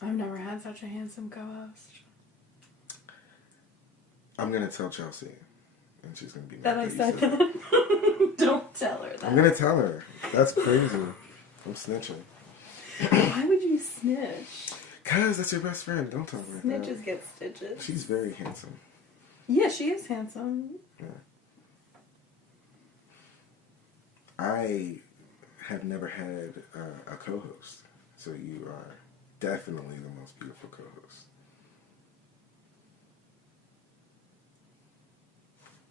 I've never had such a handsome co-host. I'm going to tell Chelsea. And she's going to be mad that I said that. Don't tell her that. I'm going to tell her. That's crazy. I'm snitching. Why would you snitch? Because that's your best friend. Don't talk about that. Snitches get stitches. She's very handsome. Yeah, she is handsome. Yeah. I have never had a co-host. So you are definitely the most beautiful co-host.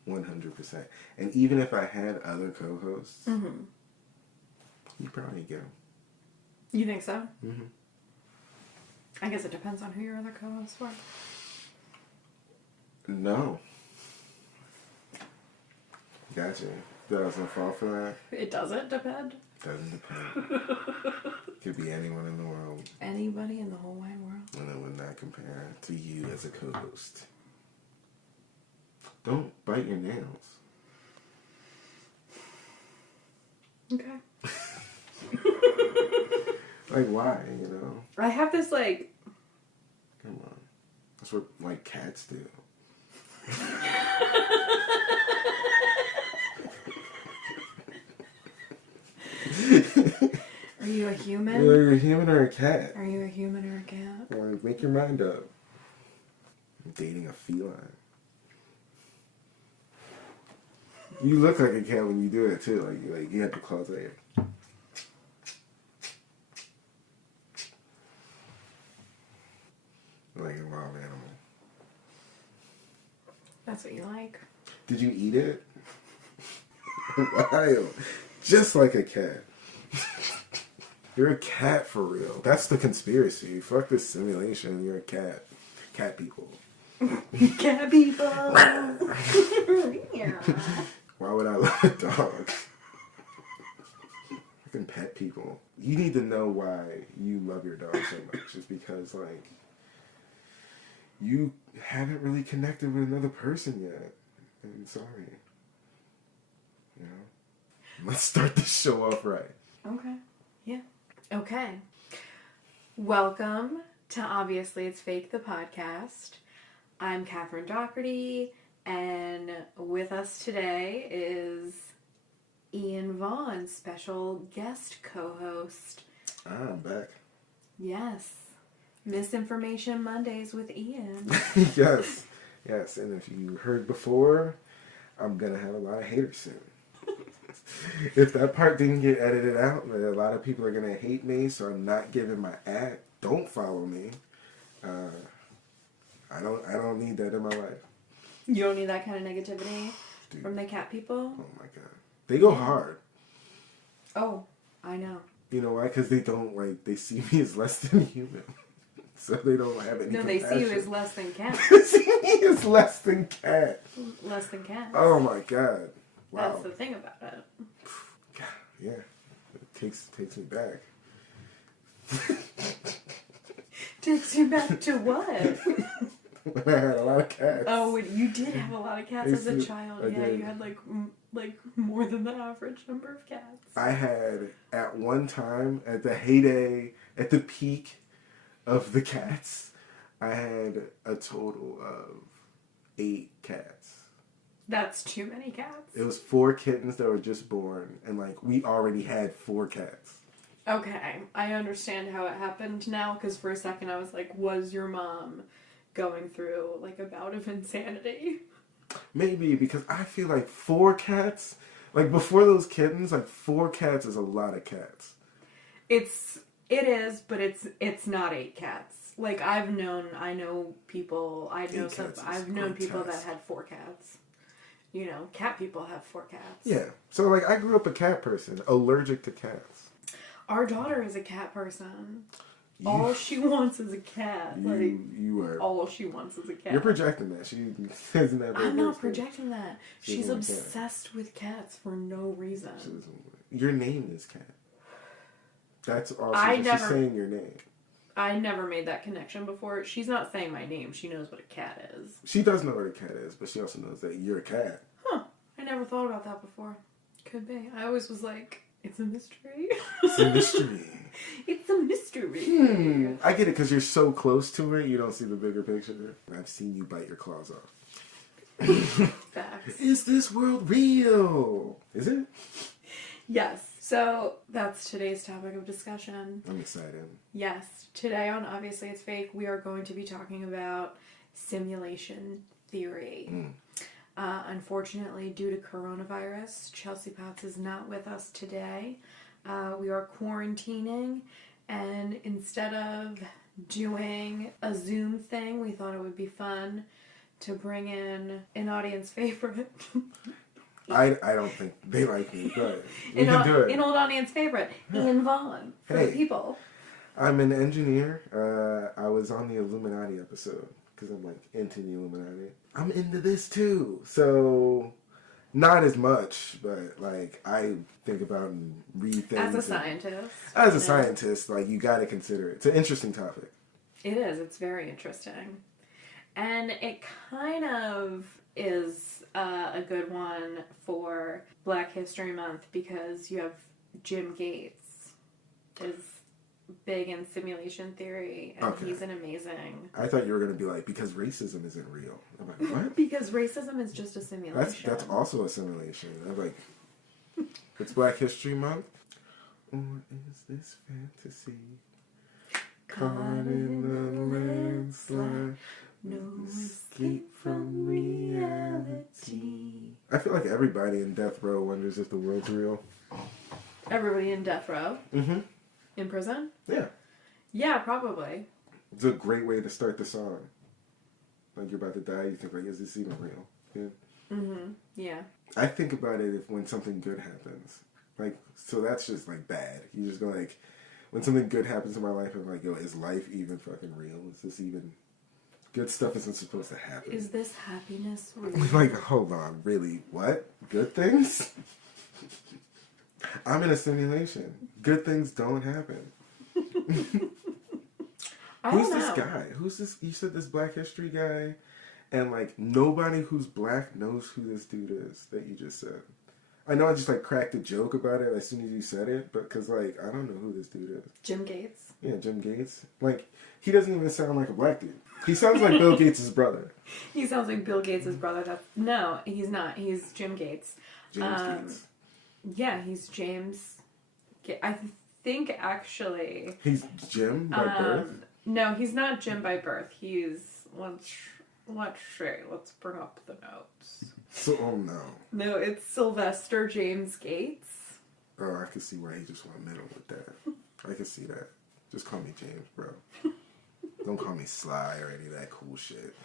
100%. And even if I had other co-hosts, you'd probably get them. You think so? Mm-hmm. I guess it depends on who your other co-hosts were. No. Gotcha. That was no fault for that? It doesn't depend? Doesn't depend. Could be anyone in the world. Anybody in the whole wide world. And it would not compare to you as a co-host. Don't bite your nails. Okay. Like, why, you know? I have this, like... Come on. That's what, like, cats do. Are you a human? Are you a human or a cat? Are you a human or a cat? Like, make your mind up. I'm dating a feline. You look like a cat when you do it, too. Like you have the claws there. Like a wild animal. That's what you like. Did you eat it? Wild. Just like a cat. You're a cat for real. That's the conspiracy. Fuck this simulation. You're a cat. Cat people. Cat people. Why would I love dogs? Fucking pet people. You need to know why you love your dog so much. It's because, like, you haven't really connected with another person yet. I'm sorry. You know? Let's start this show off right. Okay. Yeah. Okay. Welcome to Obviously It's Fake, the podcast. I'm Kathryn Doherty, and with us today is Ian Vaughan, special guest co-host. I'm back. Yes. Misinformation Mondays with Ian. Yes. Yes. And if you heard before, I'm going to have a lot of haters soon. If that part didn't get edited out, a lot of people are going to hate me, so I'm not giving my ad. Don't follow me. I don't need that in my life. You don't need that kind of negativity Dude. from the cat people? Oh my god. They go hard. Oh, I know. You know why? Because they don't, like, they see me as less than human. So they don't have any compassion. They see you as less than cat. They see me as less than cat. Less than cat. Oh my god. Wow. That's the thing about it. God, yeah. It takes me back. Takes you back to what? When I had a lot of cats. Oh, you did have a lot of cats as a child. I Yeah, did. you had like more than the average number of cats. I had, at one time, at the heyday, at the peak of the cats, I had a total of 8 cats. That's too many cats. It was 4 kittens that were just born, and, like, we already had 4 cats. Okay, I understand how it happened now, because for a second I was like, was your mom going through, like, a bout of insanity? Maybe, because I feel like 4 cats, like, before those kittens, like, 4 cats is a lot of cats. It is, but it's not 8 cats. Like, I've known people that had 4 cats. You know, cat people have 4 cats. Yeah. So, like, I grew up a cat person, allergic to cats. Our daughter is a cat person. All she wants is a cat. You are. All she wants is a cat. You're projecting that. She has never. I'm not projecting that. She's doesn't like obsessed with cats for no reason. Your name is Cat. That's all. She's saying your name. I never made that connection before. She's not saying my name. She knows what a cat is. She does know what a cat is, but she also knows that you're a cat. Huh. I never thought about that before. Could be. I always was like, it's a mystery. It's a mystery. It's a mystery. to be. I get it, because you're so close to it, you don't see the bigger picture. I've seen you bite your claws off. Facts. Is this world real? Is it? Yes. So that's today's topic of discussion. I'm excited. Yes. Today on Obviously It's Fake, we are going to be talking about simulation theory. Unfortunately, due to coronavirus, Chelsea Potts is not with us today. We are quarantining, and instead of doing a Zoom thing, we thought it would be fun to bring in an audience favorite. I don't think they like me, but we can do it. An old audience favorite, Ian Vaughan, for the people. I'm an engineer. I was on the Illuminati episode, because I'm like into the Illuminati. I'm into this too, so not as much, but like I think about and read things. As a scientist. As a scientist, like you got to consider it. It's an interesting topic. It is. It's very interesting. And it kind of is a good one for Black History Month because you have Jim Gates is big in simulation theory, and he's an amazing... I thought you were going to be like, because racism isn't real. I'm like, what? Because racism is just a simulation. That's also a simulation. I'm like, it's Black History Month? Or is this fantasy? Caught in the landslide, no escape from reality. I feel like everybody in death row wonders if the world's real. Everybody in death row? Mm-hmm. In prison? Yeah. Yeah, probably. It's a great way to start the song. Like you're about to die, you think like, is this even real? Yeah. Mm-hmm. Yeah. I think about it when something good happens. Like, so that's just like bad. You just go like, when something good happens in my life, I'm like, yo, is life even fucking real? Is this even... Good stuff isn't supposed to happen. Is this happiness real? Like, hold on, really? What? Good things? I'm in a simulation. Good things don't happen. Who's this guy? Who's this? You said this Black History guy, and like nobody who's black knows who this dude is that you just said. I know I just like cracked a joke about it as soon as you said it, but because like I don't know who this dude is. Jim Gates. Yeah, Jim Gates. Like he doesn't even sound like a black dude. He sounds like Bill Gates' brother. He sounds like Bill Gates' brother. No, he's not. He's Jim Gates. James Gates. Yeah, he's James. I think actually. He's Jim by birth? No, he's not Jim by birth. He's let's see. Let's bring up the notes. So no. No, it's Sylvester James Gates. Oh, I can see why he just went middle with that. I can see that. Just call me James, bro. Don't call me Sly or any of that cool shit.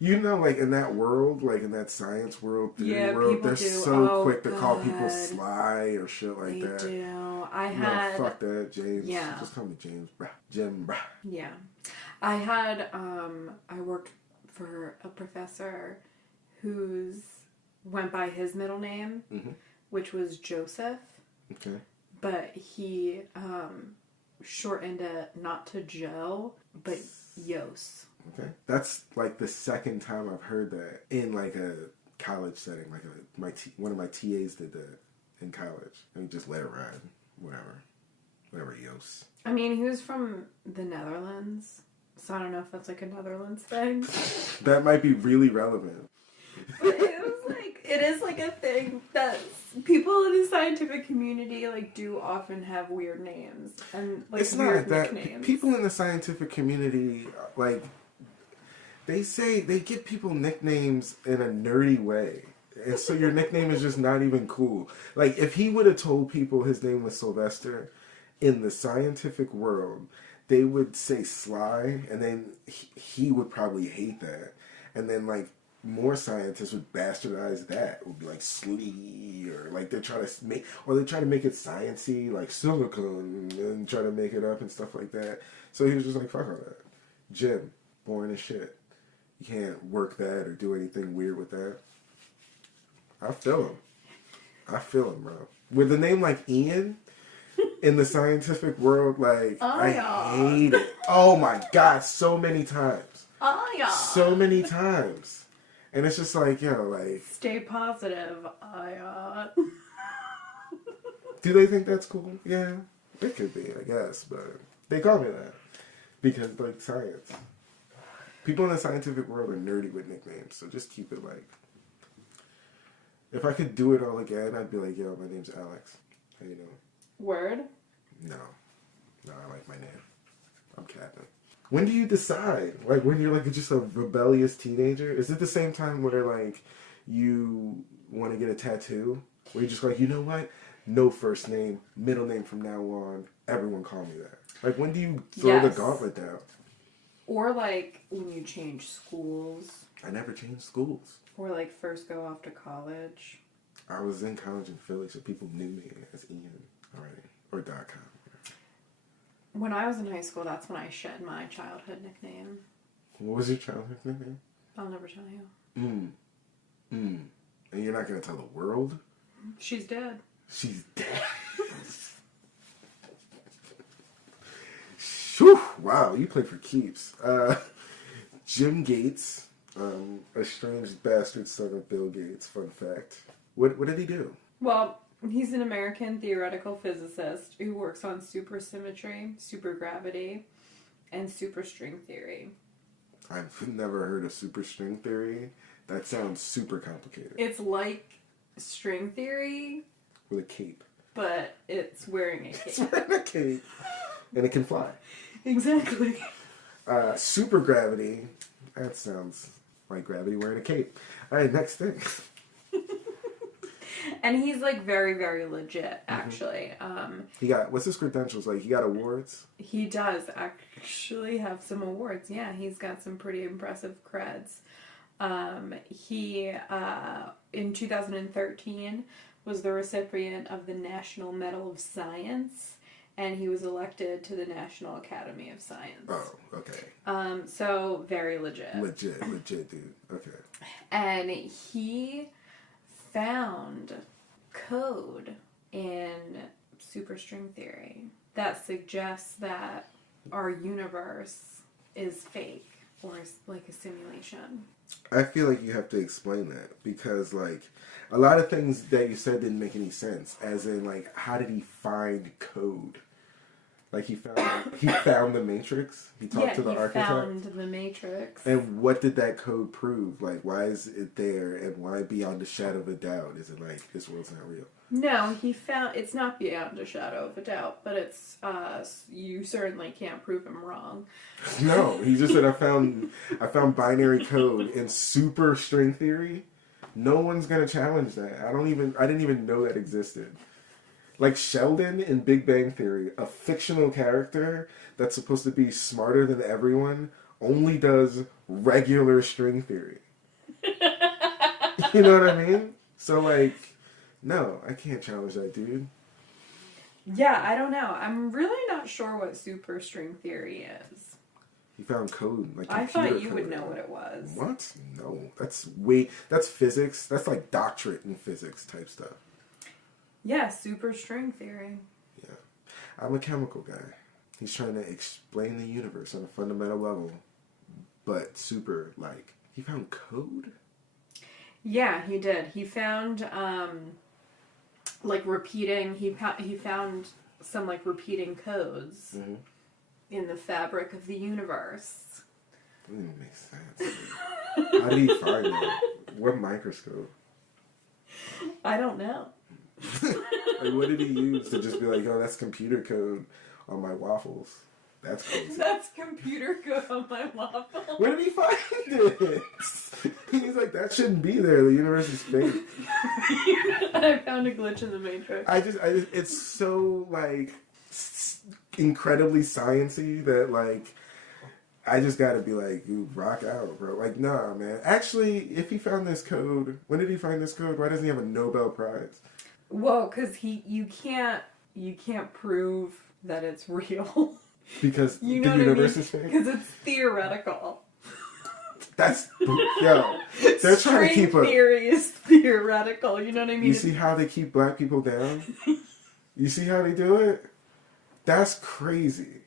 You know, like in that world, like in that science world, theory world, they're so quick to call people Sly or shit like that. They do. No, fuck that, James. Yeah. Just call me James, bruh. Jim, bruh. Yeah. I had, I worked for a professor who's went by his middle name, which was Joseph. Okay. But he shortened it not to Joe, but Yos. Okay. That's like the second time I've heard that in like a college setting. Like one of my TAs did that in college. And he just let it ride. Whatever, Yos. I mean, he was from the Netherlands, so I don't know if that's like a Netherlands thing. That might be really relevant. But it is like a thing that people in the scientific community like do often have weird names and like it's weird not that nicknames. People in the scientific community like they give people nicknames in a nerdy way. And so your nickname is just not even cool. Like, if he would have told people his name was Sylvester, in the scientific world, they would say Sly, and then he would probably hate that. And then, like, more scientists would bastardize that. It would be like Slee, or like they try to make it sciencey, like silicon, and try to make it up and stuff like that. So he was just like, fuck all that. Jim, boring as shit. You can't work that or do anything weird with that. I feel him, bro. With a name like Ian in the scientific world, like, I hate it. Oh my God, so many times. So many times. And it's just like, yo, like... Stay positive, Do they think that's cool? Yeah, it could be, I guess, but... They call me that. Because, like, science. People in the scientific world are nerdy with nicknames, so just keep it like... If I could do it all again, I'd be like, yo, my name's Alex. How you doing? Word? No, I like my name. I'm Kathryn. When do you decide? Like, when you're, like, just a rebellious teenager? Is it the same time where, like, you want to get a tattoo? Where you're just like, you know what? No first name, middle name from now on. Everyone call me that. Like, when do you throw the gauntlet down? Or, like, when you change schools. I never changed schools. Or, like, first go off to college. I was in college in Philly, so people knew me as Ian already. Or .com. When I was in high school, that's when I shed my childhood nickname. What was your childhood nickname? I'll never tell you. And you're not going to tell the world? She's dead. She's dead. Whew, wow, you played for keeps. Jim Gates, a strange bastard son of Bill Gates, fun fact. What did he do? Well, he's an American theoretical physicist who works on supersymmetry, supergravity, and superstring theory. I've never heard of superstring theory. That sounds super complicated. It's like string theory. With a cape. But it's wearing a cape. It's wearing a cape. And it can fly. Exactly. Supergravity. That sounds like gravity wearing a cape. Alright, next thing. And he's like very, very legit, actually. He got, what's his credentials like? He got awards? He does actually have some awards. Yeah, he's got some pretty impressive creds. He, in 2013, was the recipient of the National Medal of Science, and he was elected to the National Academy of Science. Oh, okay. So very legit. Legit, dude. Okay. And he found code in superstring theory that suggests that our universe is fake or is like a simulation. I feel like you have to explain that because, like, a lot of things that you said didn't make any sense. As in, like, how did he find code? Like, he found the Matrix. He talked to the architect. Yeah, he found the Matrix. And what did that code prove? Like, why is it there? And why beyond a shadow of a doubt? Is it like this world's not real? No, it's not beyond a shadow of a doubt, but it's you certainly can't prove him wrong. No, he just said I found binary code in super string theory. No one's gonna challenge that. I didn't even know that existed. Like Sheldon in Big Bang Theory, a fictional character that's supposed to be smarter than everyone, only does regular string theory. You know what I mean? So, like, no, I can't challenge that dude. Yeah, I don't know. I'm really not sure what superstring theory is. He found code, like I thought you code. would know what it was. What? No, that's physics. That's like doctorate in physics type stuff. Yeah, superstring theory. Yeah. I'm a chemical guy. He's trying to explain the universe on a fundamental level, but super, like, he found code? Yeah, he did. He found, like, repeating, he found some, like, repeating codes in the fabric of the universe. That doesn't even make sense. How did he find that? What microscope? I don't know. Like, what did he use to just be like, oh, that's computer code on my waffles? That's crazy. That's computer code on my waffles. Where did he find it? He's like, that shouldn't be there. The universe is fake. I found a glitch in the Matrix. I just, it's so, like, incredibly sciencey that, like, I just gotta be like, you rock out, bro. Like, nah, man. Actually, if he found this code, when did he find this code? Why doesn't he have a Nobel Prize? Well, because you can't prove that it's real. Because you the know universe I mean? is fake? Because it's theoretical. That's, yo, they're trying to keep String theory is theoretical, you know what I mean? You see how they keep black people down? You see how they do it? That's crazy.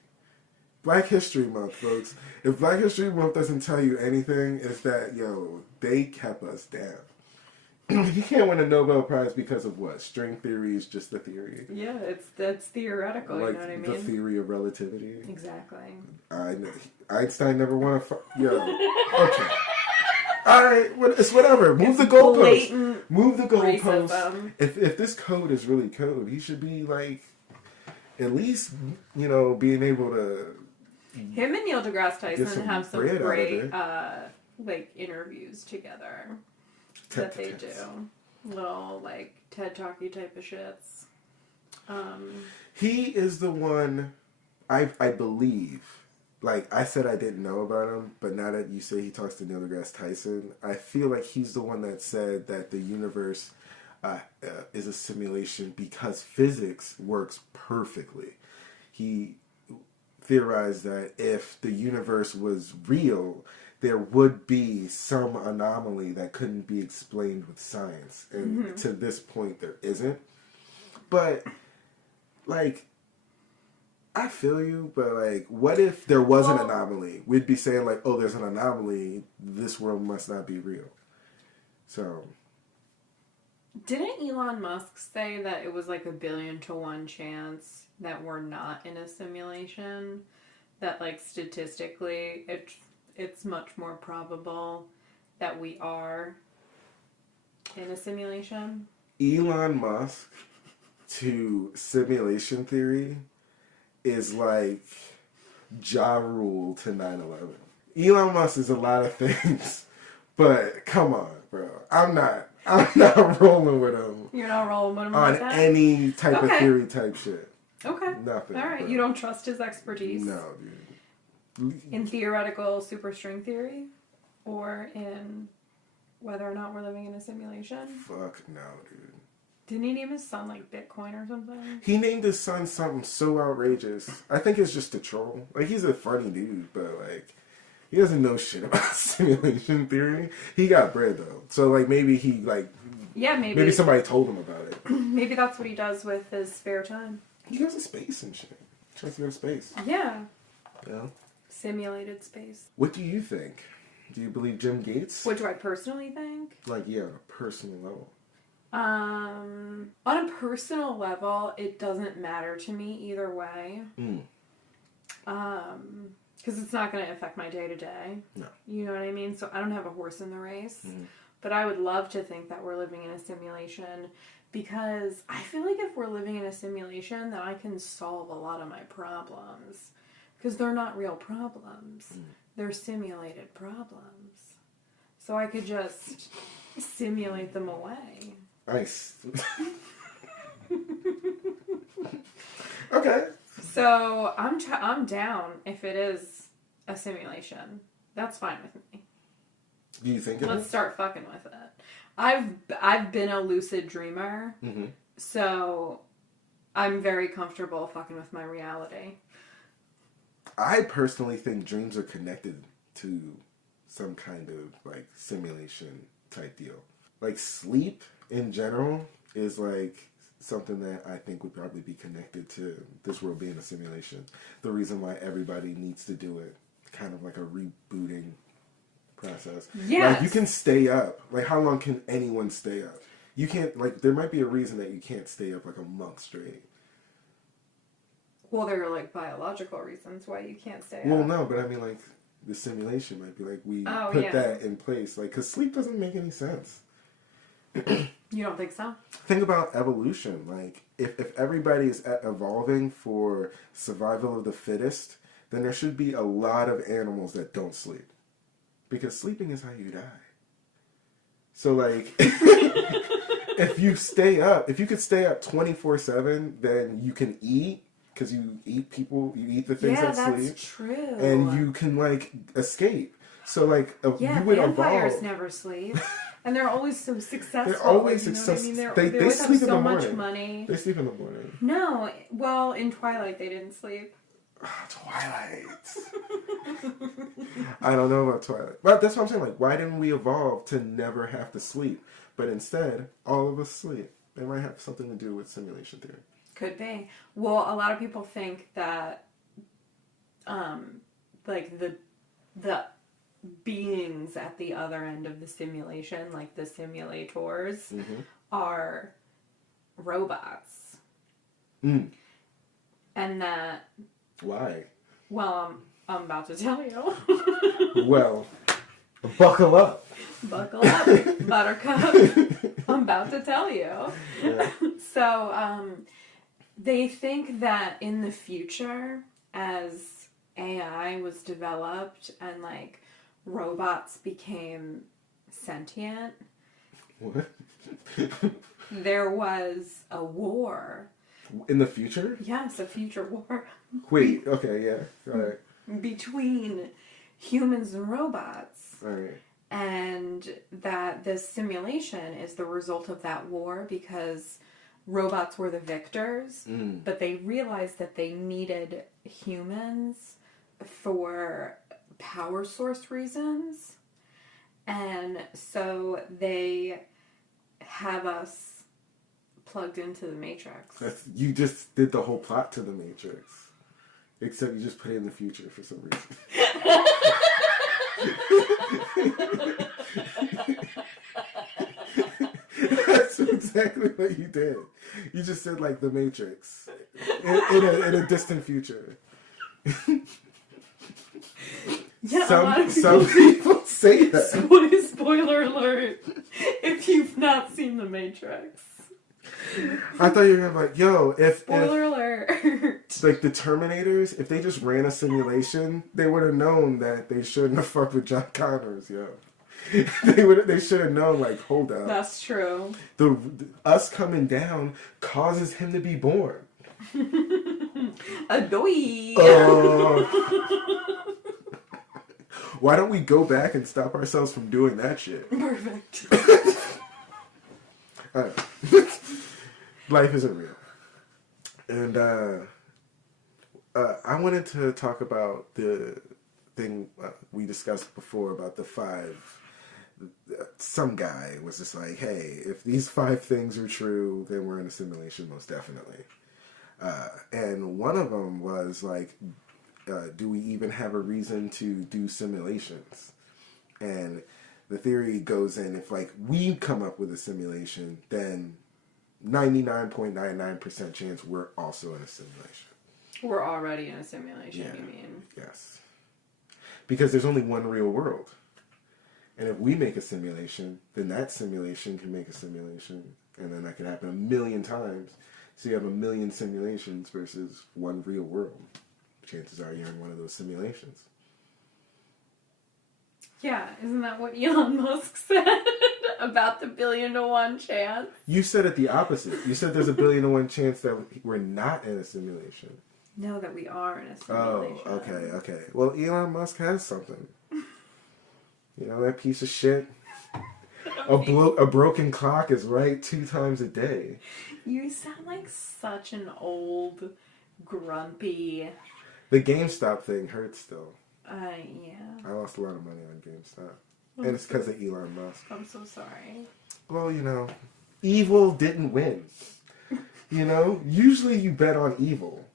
Black History Month, folks. If Black History Month doesn't tell you anything, it's that, yo, they kept us down. He can't win a Nobel Prize because of what? String theory is just a theory. Yeah, that's theoretical, Like you know what I mean? the theory of relativity. Exactly. Einstein never won a... Yo. Okay. Alright, it's whatever. Move the goalpost. Move the goalpost. If this code is really code, he should be like... At least, being able to... Him and Neil deGrasse Tyson have some great, interviews together that they do. Little, TED Talky type of shits. He is the one, I believe, I said I didn't know about him, but now that you say he talks to Neil deGrasse Tyson, I feel like he's the one that said that the universe is a simulation because physics works perfectly. He theorized that if the universe was real, there would be some anomaly that couldn't be explained with science. And to this point, there isn't. But, I feel you, but, what if there was an anomaly? We'd be saying, oh, there's an anomaly. This world must not be real. So... Didn't Elon Musk say that it was a 1,000,000,000 to 1 chance that we're not in a simulation? That statistically it's much more probable that we are in a simulation? Elon Musk to simulation theory is like Ja Rule to 9/11. Elon Musk is a lot of things, but come on, bro. I'm not rolling with him. You're not rolling with him on like that? Any type of theory type shit. Okay. Nothing. All right. Bro. You don't trust his expertise? No, dude. In theoretical superstring theory? Or in whether or not we're living in a simulation? Fuck no, dude. Didn't he name his son Bitcoin or something? He named his son something so outrageous. I think it's just a troll. He's a funny dude, but he doesn't know shit about simulation theory. He got bread though, so maybe he yeah, maybe somebody told him about it. Maybe that's what he does with his spare time. He goes to space and shit. He tries to go to space. Yeah. Yeah. Simulated space. What do you think? Do you believe Jim Gates? What do I personally think? On a personal level. On a personal level, it doesn't matter to me either way. Because it's not going to affect my day-to-day. No. You know what I mean? So I don't have a horse in the race. But I would love to think that we're living in a simulation because I feel like if we're living in a simulation, then I can solve a lot of my problems. Because they're not real problems. They're simulated problems. So I could just simulate them away. Nice. Okay. So I'm down if it is a simulation. That's fine with me. Do you think it Let's is? start fucking with it. I've been a lucid dreamer, so I'm very comfortable fucking with my reality. I personally think dreams are connected to some kind of simulation type deal. Sleep in general is something that I think would probably be connected to this world being a simulation. The reason why everybody needs to do it, kind of like a rebooting process. Yeah. You can stay up. How long can anyone stay up? You can't, there might be a reason that you can't stay up a month straight. Well, there are biological reasons why you can't stay up. Well, no, but I mean the simulation might be we put that in place. Because sleep doesn't make any sense. You don't think so? Think about evolution. If everybody is evolving for survival of the fittest, then there should be a lot of animals that don't sleep. Because sleeping is how you die. So, if you could stay up 24/7, then you can eat, because you eat the things that sleep. Yeah, that's true. And you can, escape. So, you would vampires evolve. never sleep. And they're always so successful. They're always successful. successful. They always have sleep in so the much morning. money. They sleep in the morning. No. Well, in Twilight, they didn't sleep. Twilight. I don't know about Twilight. But that's what I'm saying. Why didn't we evolve to never have to sleep? But instead, all of us sleep. It might have something to do with simulation theory. Could be. Well, a lot of people think that, the beings at the other end of the simulation, like the simulators, are robots. Mm. And that... Why? Well, I'm about to tell you. Well, buckle up. Buckle up, buttercup. I'm about to tell you. Yeah. So, they think that in the future, as AI was developed and, like, robots became sentient, What? there was a war. In the future? Yes, a future war. Wait, okay, yeah. Alright. Between humans and robots. Alright. And that this simulation is the result of that war because robots were the victors, but they realized that they needed humans for power source reasons. And so they have us plugged into the Matrix. You just did the whole plot to the Matrix. Except you just put it in the future for some reason. That's exactly what you did. You just said, like, the Matrix. In a distant future. Yeah, some people say that. Spoiler alert, if you've not seen The Matrix. I thought you were gonna be like, yo, Spoiler alert. Like the Terminators, if they just ran a simulation, they would have known that they shouldn't have fucked with John Connors, yo. They should have known, like, hold up. That's true. Us coming down causes him to be born. Adoy. Why don't we go back and stop ourselves from doing that shit? Perfect. Life isn't real. And I wanted to talk about the thing we discussed before about the 5. Some guy was just like, hey, if these 5 things are true, then we're in a simulation, most definitely. And one of them was like, do we even have a reason to do simulations? And the theory goes in, if, like, we come up with a simulation, then 99.99% chance we're also in a simulation. We're already in a simulation, you mean? Yes. Because there's only one real world. And if we make a simulation, then that simulation can make a simulation. And then that can happen a million times. So you have a million simulations versus one real world. Chances are you're in one of those simulations. Yeah, isn't that what Elon Musk said about the 1,000,000,000 chance? You said it the opposite. You said there's a 1,000,000,000 chance that we're not in a simulation. No, that we are in a simulation. Oh, okay. Well, Elon Musk has something. You know, that piece of shit. A broken clock is right 2 times a day. You sound like such an old, grumpy... The GameStop thing hurts still. Yeah. I lost a lot of money on GameStop. And it's because of Elon Musk. I'm so sorry. Well, you know, evil didn't win. You know? Usually you bet on evil.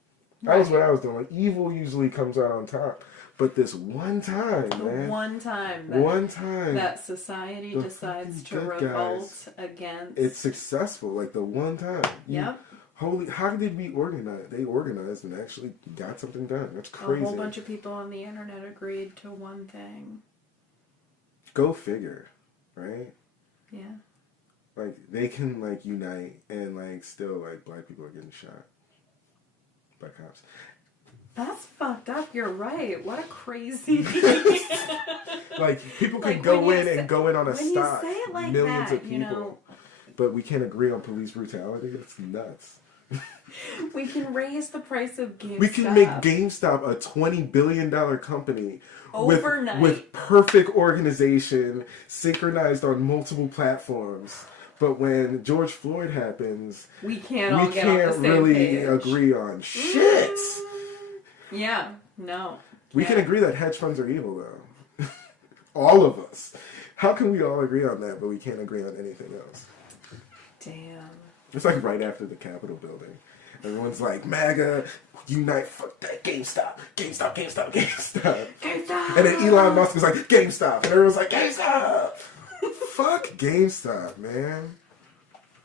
That was what I was doing. Like, evil usually comes out on top. But this one time, man. One time that society decides to revolt against. It's successful. Like, the one time. Yep. How did we organize? They organized and actually got something done. That's crazy. A whole bunch of people on the internet agreed to one thing. Go figure, right? Yeah. Like, they can, like, unite and, like, still, like, black people are getting shot by cops. That's fucked up. You're right. What a crazy... Like, people can go in on a stop. When you say it like millions that, of people. you know... But we can't agree on police brutality? That's nuts. We can raise the price of GameStop. We can make GameStop a $20 billion company overnight with perfect organization, synchronized on multiple platforms. But when George Floyd happens, we can't really page. Agree on shit. Yeah, no. We can agree that hedge funds are evil, though. All of us. How can we all agree on that, but we can't agree on anything else? Damn. It's like right after the Capitol building. Everyone's like, MAGA, unite, fuck that, GameStop. And then Elon Musk was like, GameStop. And everyone's like, GameStop! Fuck GameStop, man.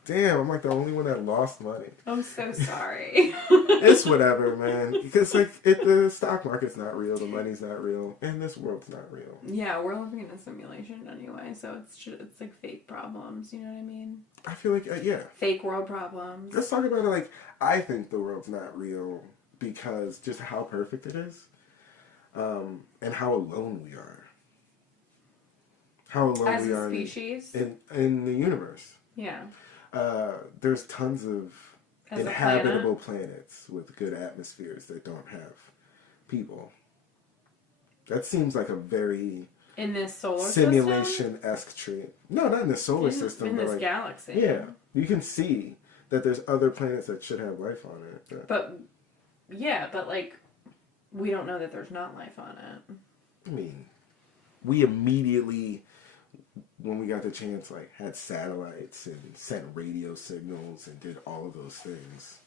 Damn, I'm like the only one that lost money. I'm so sorry. It's whatever, man. Because like the stock market's not real, the money's not real, and this world's not real. Yeah, we're living in a simulation anyway, so it's like fake problems. You know what I mean? I feel like yeah, fake world problems. Let's talk about it. Like I think the world's not real because just how perfect it is, and how alone we are. How alone as we a are species in the universe. Yeah. There's tons of As inhabitable planets with good atmospheres that don't have people. That seems like a very in this solar simulation-esque trait. No, not in the solar system. In but this like, galaxy. Yeah, you can see that there's other planets that should have life on it. But like, we don't know that there's not life on it. I mean, we immediately, when we got the chance, like, had satellites and sent radio signals and did all of those things.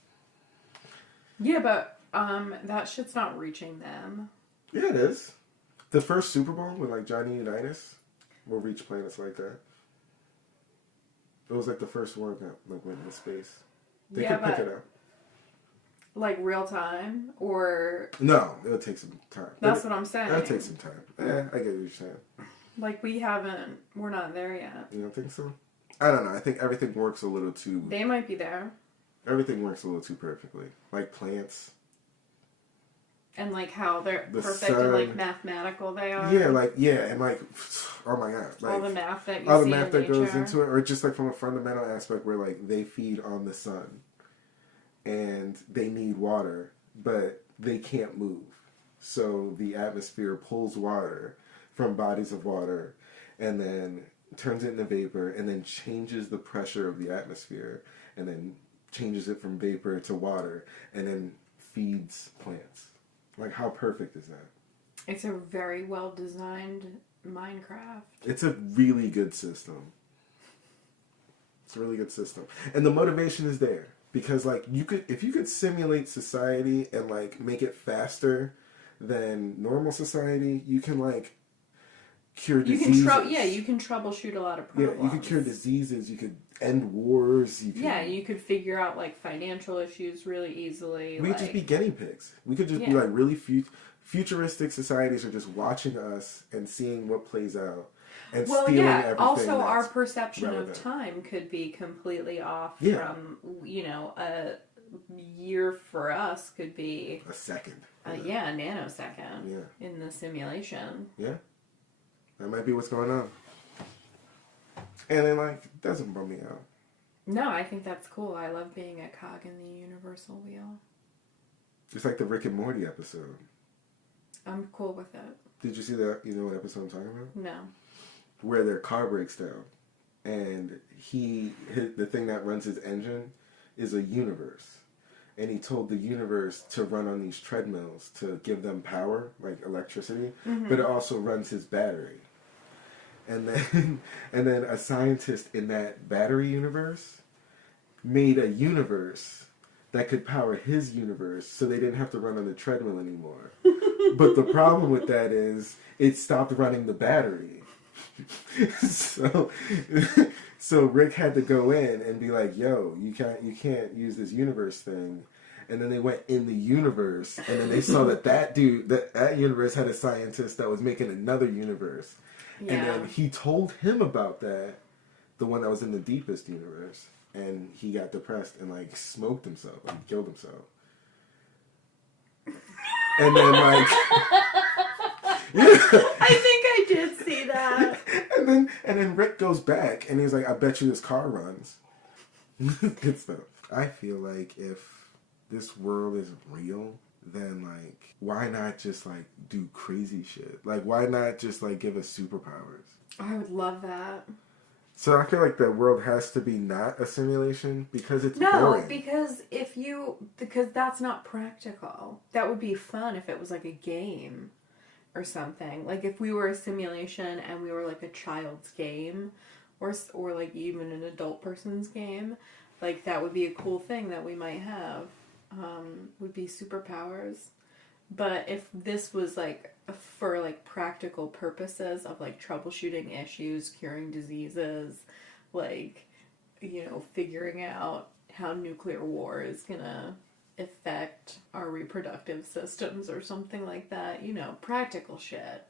Yeah, but that shit's not reaching them. Yeah, it is. The first Super Bowl with, like, Johnny Unitas will reach planets like that. It was, like, the first one that, like, went into space. They could pick it up. Like, real time? Or... No, it'll take some time. That's what I'm saying. It'll take some time. I get what you're saying. Like, we're not there yet. You don't think so? I don't know. I think everything works a little too... They might be there. Everything works a little too perfectly. Like plants. And, like, how they're the perfect sun. and, like, mathematical they are. Yeah, like, yeah, and, like, oh my God. Like, all the math that you all see the math that nature. goes into it, or just, like, from a fundamental aspect where, like, they feed on the sun. And they need water, but they can't move. So the atmosphere pulls water from bodies of water and then turns it into vapor and then changes the pressure of the atmosphere and then changes it from vapor to water and then feeds plants. Like, how perfect is that? It's a very well designed Minecraft. It's a really good system. It's a really good system. And the motivation is there. Because, like, if you could simulate society and, like, make it faster than normal society, you can, like, cure diseases. You can troubleshoot a lot of problems. Yeah, you could cure diseases, you could end wars. You could figure out, like, financial issues really easily. We could just be guinea pigs. We could just be, like, really futuristic societies are just watching us and seeing what plays out. And stealing everything. Also, our perception of time could be completely off from, a year for us could be... a second. A nanosecond in the simulation. Yeah. That might be what's going on. And then, like, it doesn't bum me out. No, I think that's cool. I love being a cog in the universal wheel. Just like the Rick and Morty episode. I'm cool with it. Did you see that? You know what episode I'm talking about? No. Where their car breaks down, and the thing that runs his engine is a universe, and he told the universe to run on these treadmills to give them power, like electricity, but it also runs his battery. And then a scientist in that battery universe made a universe that could power his universe, so they didn't have to run on the treadmill anymore. But the problem with that is it stopped running the battery. So Rick had to go in and be like, yo, you can't use this universe thing. And then they went in the universe, and then they saw that universe had a scientist that was making another universe. Yeah. And then he told him about that, the one that was in the deepest universe, and he got depressed and, like, smoked himself, like, killed himself. And then, like... yeah. I think I did see that. and then Rick goes back and he's like, I bet you this car runs. Good stuff. I feel like if this world isn't real, then, like, why not just, like, do crazy shit? Like, why not just, like, give us superpowers? I would love that. So I feel like the world has to be not a simulation because it's boring. No, because that's not practical. That would be fun if it was like a game or something. Like if we were a simulation and we were like a child's game or like even an adult person's game, like that would be a cool thing that we might have. Would be superpowers. But if this was like for like practical purposes of like troubleshooting issues, curing diseases, like, you know, figuring out how nuclear war is gonna affect our reproductive systems or something like that, you know, practical shit,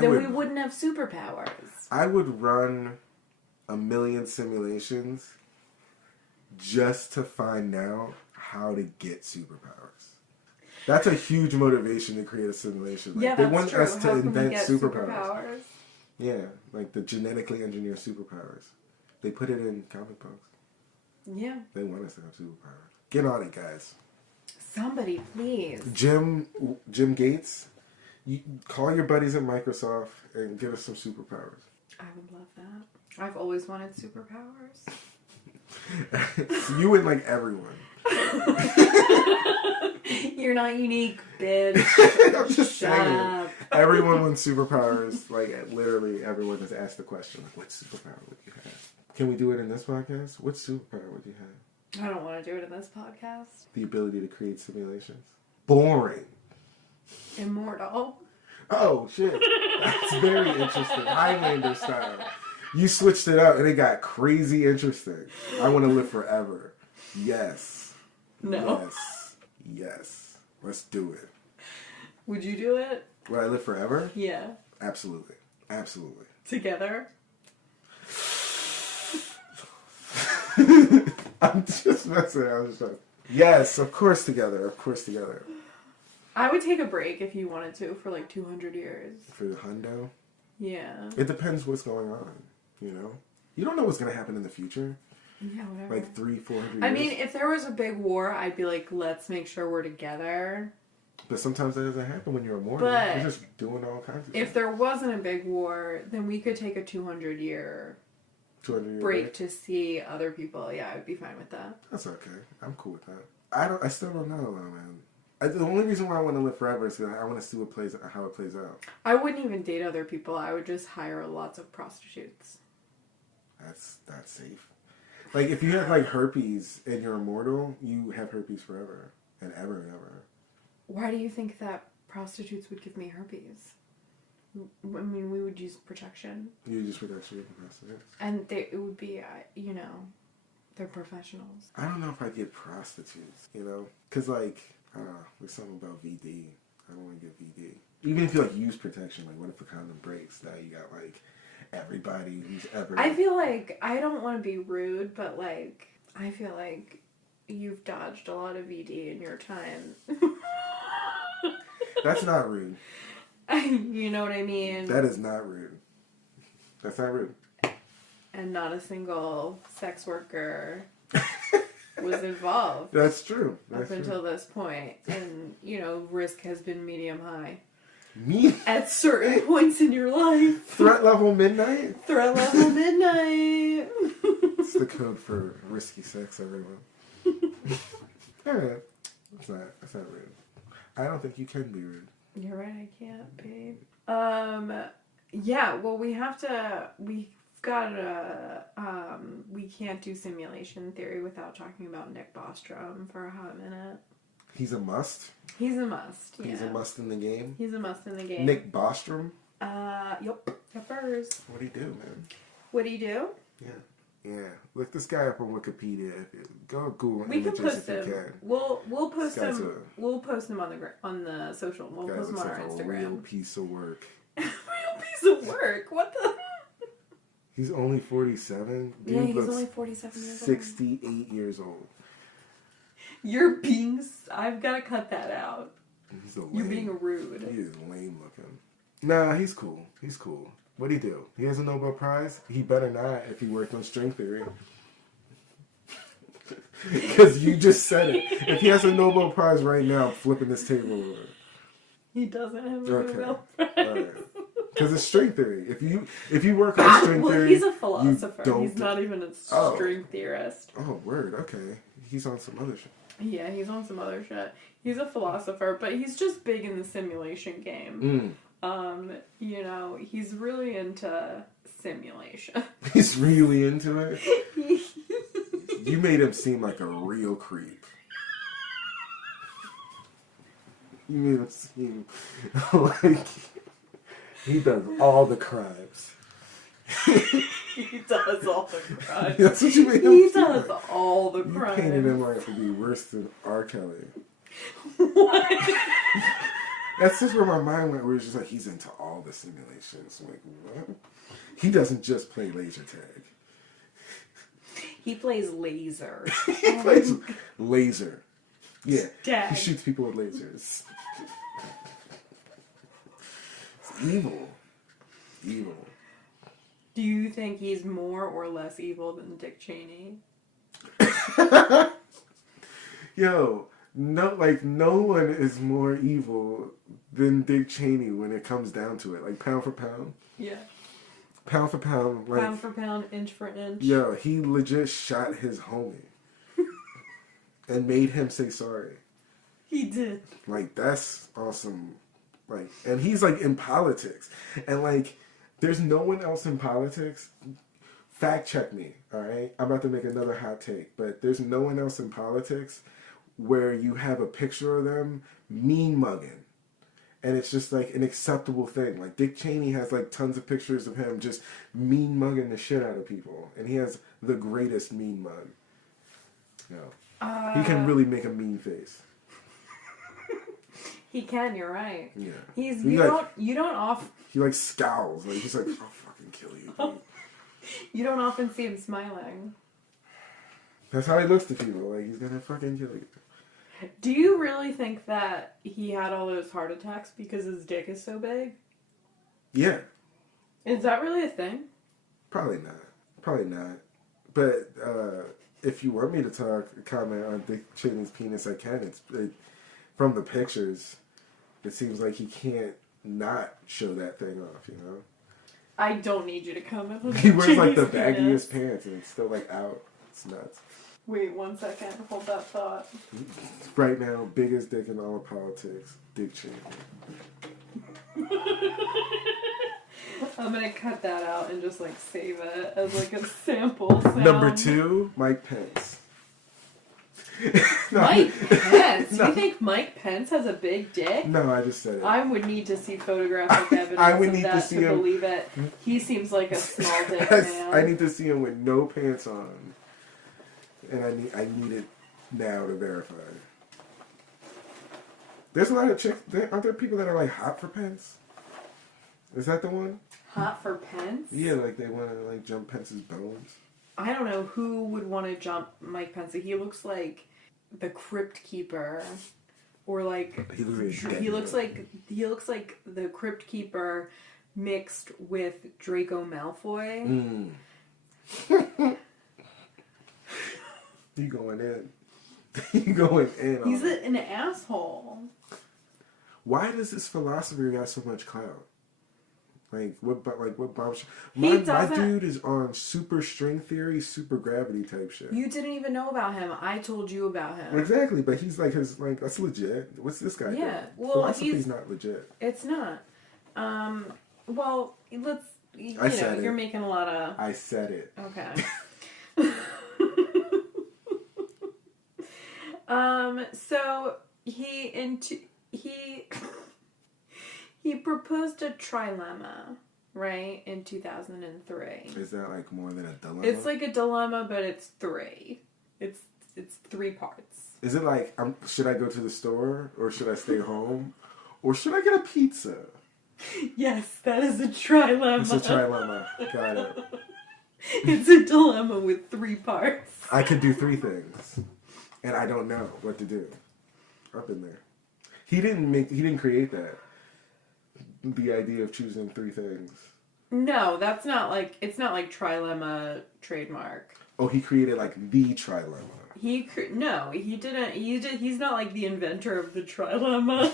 we wouldn't have superpowers. I would run 1,000,000 simulations just to find out how to get superpowers. That's a huge motivation to create a simulation. Like, yeah, they that's want true. us to How can invent we get superpowers. Yeah, like the genetically engineered superpowers. They put it in comic books. Yeah. They want us to have superpowers. Get on it, guys. Somebody, please. Jim Gates, you call your buddies at Microsoft and get us some superpowers. I would love that. I've always wanted superpowers. You and like everyone. You're not unique, bitch. I'm just Shut saying. up. Everyone wants superpowers. Like, literally everyone has asked the question, like, what superpower would you have? Can we do it in this podcast? What superpower would you have? I don't want to do it in this podcast. The ability to create simulations. Boring. Immortal. Oh, shit. That's very interesting. Highlander style. You switched it up and it got crazy interesting. I want to live forever. Yes. No. Yes. Yes. Let's do it. Would you do it? Would I live forever? Yeah. Absolutely. Absolutely. Together? I'm just messing. Yes, of course together. Of course together. I would take a break if you wanted to for like 200 years. For the hundo? Yeah. It depends what's going on, you know? You don't know what's going to happen in the future. Yeah, whatever. Like 300-400 years. I mean, if there was a big war, I'd be like, let's make sure we're together. But sometimes that doesn't happen when you're immortal. But you're just doing all kinds of if stuff. there wasn't a big war, then we could take a 200-year 200-year break to see other people. Yeah, I would be fine with that. That's okay. I'm cool with that. I still don't know, man. The only reason why I want to live forever is because I want to see how it plays out. I wouldn't even date other people. I would just hire lots of prostitutes. That's safe. Like, if you have, like, herpes and you're immortal, you have herpes forever. And ever and ever. Why do you think that prostitutes would give me herpes? I mean, we would use protection. You use protection for prostitutes. And it would be, you know, they're professionals. I don't know if I'd get prostitutes, you know? Because, like, I don't know, there's something about VD. I don't want to get VD. Even if you, like, use protection, like, what if the condom breaks? Now you got, like, everybody who's ever... I feel like, I don't want to be rude, but, like, I feel like you've dodged a lot of VD in your time. That's not rude. You know what I mean? That is not rude. That's not rude. And not a single sex worker was involved. That's true. That's up until this point. And, you know, risk has been medium high. Me? At certain points in your life. Threat level midnight? Threat level midnight. It's the code for risky sex, everyone. Yeah, that's not rude. I don't think you can be rude. You're right, I can't, babe. Yeah, well, we can't do simulation theory without talking about Nick Bostrum for a hot minute. He's a must? He's a must, yeah. He's a must in the game? He's a must in the game. Nick Bostrum? Yep. Peppers. What'd he do, man? What'd he do? Yeah. Look this guy up on Wikipedia. Go Google we images can post if you him. can. We'll post him. We'll post him on the social. We'll post him on our Instagram. A real piece of work. Real piece of work. What the? He's only 47. Dude, yeah, he's only 47 years old. 68 years old. You're being. I've got to cut that out. You're being rude. He is lame looking. Nah, he's cool. What'd he do? He has a Nobel Prize? He better not if he worked on string theory. Because you just said it. If he has a Nobel Prize right now, I'm flipping this table over. He doesn't have a Nobel Prize. Right. Because it's string theory. If you work on string theory... he's a philosopher. He's not even a string theorist. Oh, word. Okay. He's on some other shit. Yeah, he's on some other shit. He's a philosopher, but he's just big in the simulation game. You know, he's really into simulation. He's really into it? You made him seem like a real creep. You made him seem like he does all the crimes. He does all the crimes. That's what you made him He seem does like. all the You crimes. painted him like to be worse than R. Kelly. What? That's just where my mind went, where it's just like, he's into all the simulations. I'm like, what? He doesn't just play laser tag. He plays laser. He plays laser. Yeah. Tag. He shoots people with lasers. It's evil. Evil. Do you think he's more or less evil than Dick Cheney? Yo, no one is more evil than Dick Cheney when it comes down to it. Like, pound for pound. Yeah. Pound for pound. Like, Pound for pound, inch for inch. yo, he legit shot his homie. And made him say sorry. He did. Like, that's awesome. Like, and he's, like, in politics. And, like, there's no one else in politics. Fact check me, all right? I'm about to make another hot take. But there's no one else in politics where you have a picture of them mean mugging. And it's just, like, an acceptable thing. Like, Dick Cheney has, like, tons of pictures of him just mean mugging the shit out of people. And he has the greatest mean mug. You know. He can really make a mean face. He can, you're right. Yeah. You He scowls. Like, he's like, I'll fucking kill you. Dude. You don't often see him smiling. That's how he looks to people. Like, he's gonna fucking kill you. Do you really think that he had all those heart attacks because his dick is so big? Yeah. Is that really a thing? Probably not. But, if you want me to comment on Dick Cheney's penis, I can. From the pictures, it seems like he can't not show that thing off, you know? I don't need you to comment on He wears, like, the Cheney's penis. baggiest pants, and it's still, like, out. It's nuts. Wait 1 second. Hold that thought. Right now, biggest dick in all of politics, Dick Cheney. I'm gonna cut that out and just, like, save it as, like, a sample sound. Number 2, Mike Pence. Mike Pence? No. You think Mike Pence has a big dick? No, I just said it. I would need to see photographic evidence I would of need to that see to him. believe it. He seems like a small dick man. I need to see him with no pants on. And I need it now to verify. There's a lot of chicks. Aren't there people that are, like, hot for Pence? Is that the one? Hot for Pence? Yeah, like, they want to, like, jump Pence's bones. I don't know who would want to jump Mike Pence. He looks like the Crypt Keeper, or like He looks like the Crypt Keeper mixed with Draco Malfoy. You going in? You going in? He's an asshole. Why does this philosopher got so much clout? Like what Bob? He My doesn't- dude is on super string theory, super gravity type shit. You didn't even know about him. I told you about him. Exactly, but he's like that's legit. What's this guy? Yeah, doing? well, Philosophy's not legit. It's not. Well, let's. I said it. You're making a lot of. I said it. Okay. So he proposed a trilemma, right, in 2003. Is that like more than a dilemma? It's like a dilemma, but it's 3. It's 3 parts. Is it like should I go to the store or should I stay home or should I get a pizza? Yes, that is a trilemma. It's a trilemma. Got it. It's a dilemma with 3 parts. I could do 3 things, and I don't know what to do. I've been there. He didn't create that. The idea of choosing 3 things. No, that's not like, it's not like trilemma trademark. Oh, he created like the trilemma. No, he didn't. He's not like the inventor of the trilemma.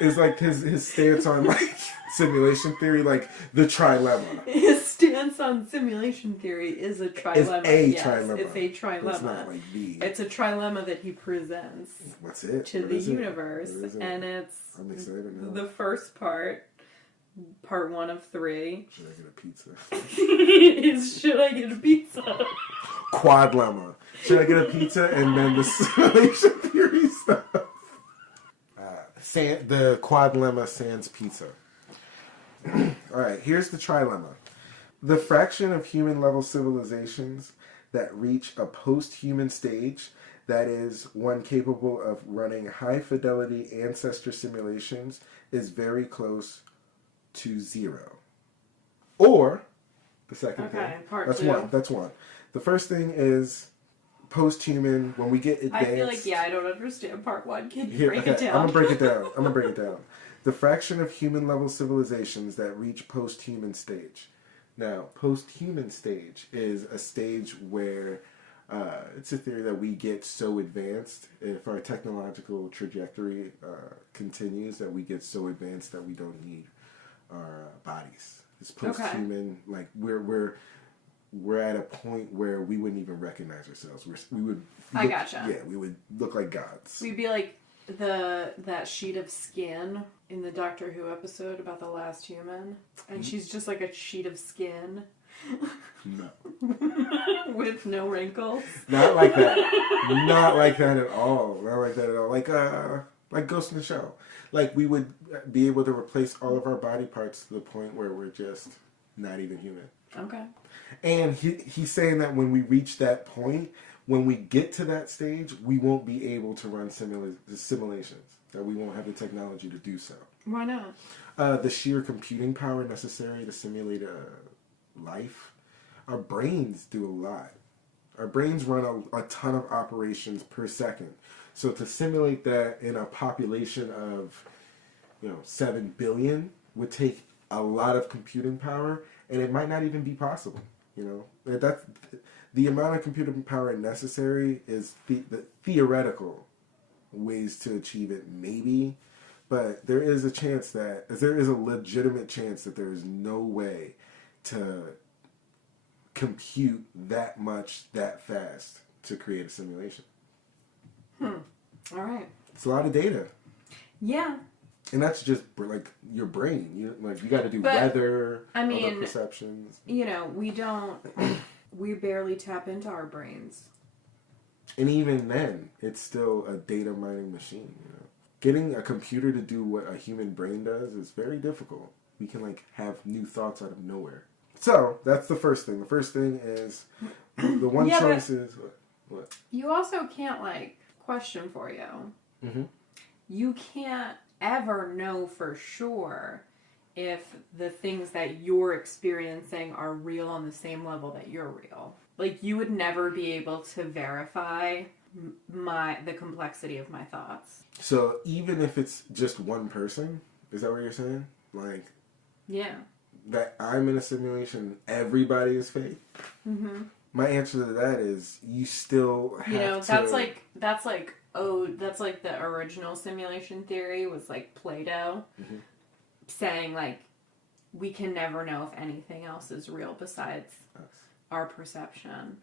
It's like his stance on like simulation theory, like the trilemma. His stance on simulation theory is a trilemma. It's a trilemma. It's a trilemma. It's not like the. It's a trilemma that he presents. What's it? To What the is it? universe, What is it? and it's I'm excited now. the first part 1 of 3. Should I get a pizza? Is should I get a pizza? Quadlemma. Should I get a pizza and then the simulation theory stuff? the quadlemma sans pizza. All right, here's the trilemma. The fraction of human-level civilizations that reach a post-human stage, that is, one capable of running high-fidelity ancestor simulations, is very close to 0. Or, the second thing. Part That's 2. one. That's one. The first thing is post-human, when we get advanced... I feel like, I don't understand part 1. Can you break it down? I'm going to break it down. The fraction of human-level civilizations that reach post-human stage. Now, post-human stage is a stage where it's a theory that we get so advanced, if our technological trajectory continues, that we get so advanced that we don't need our bodies. It's post-human, like we're at a point where we wouldn't even recognize ourselves. We would. I gotcha. Yeah, we would look like gods. We'd be like that sheet of skin in the Doctor Who episode about the last human, and she's just like a sheet of skin. No. With no wrinkles. Not like that. Not like that at all. Not like that at all. Like Ghost in the Shell. Like we would be able to replace all of our body parts to the point where we're just not even human. Okay. And he's saying that when we reach that point, when we get to that stage, we won't be able to run simulations. That we won't have the technology to do so. Why not? The sheer computing power necessary to simulate a life. Our brains do a lot. Our brains run a ton of operations per second. So to simulate that in a population of, 7 billion would take a lot of computing power, and it might not even be possible. That's the amount of computing power necessary is the theoretical ways to achieve it, maybe, but there is a legitimate chance that there is no way to compute that much that fast to create a simulation. All right. It's a lot of data. Yeah. And that's just like your brain. You got to do weather, other perceptions. We barely tap into our brains. And even then, it's still a data mining machine. Getting a computer to do what a human brain does is very difficult. We can have new thoughts out of nowhere. So that's the first thing. The first thing is the one choice is what? You also can't question for you. Mm-hmm. You can't ever know for sure if the things that you're experiencing are real on the same level that you're real. You would never be able to verify the complexity of my thoughts. So even if it's just one person, is that what you're saying? Yeah. That I'm in a simulation, everybody is fake? Mm-hmm. My answer to that is you still have to... That's like the original simulation theory was Plato saying we can never know if anything else is real besides our perception.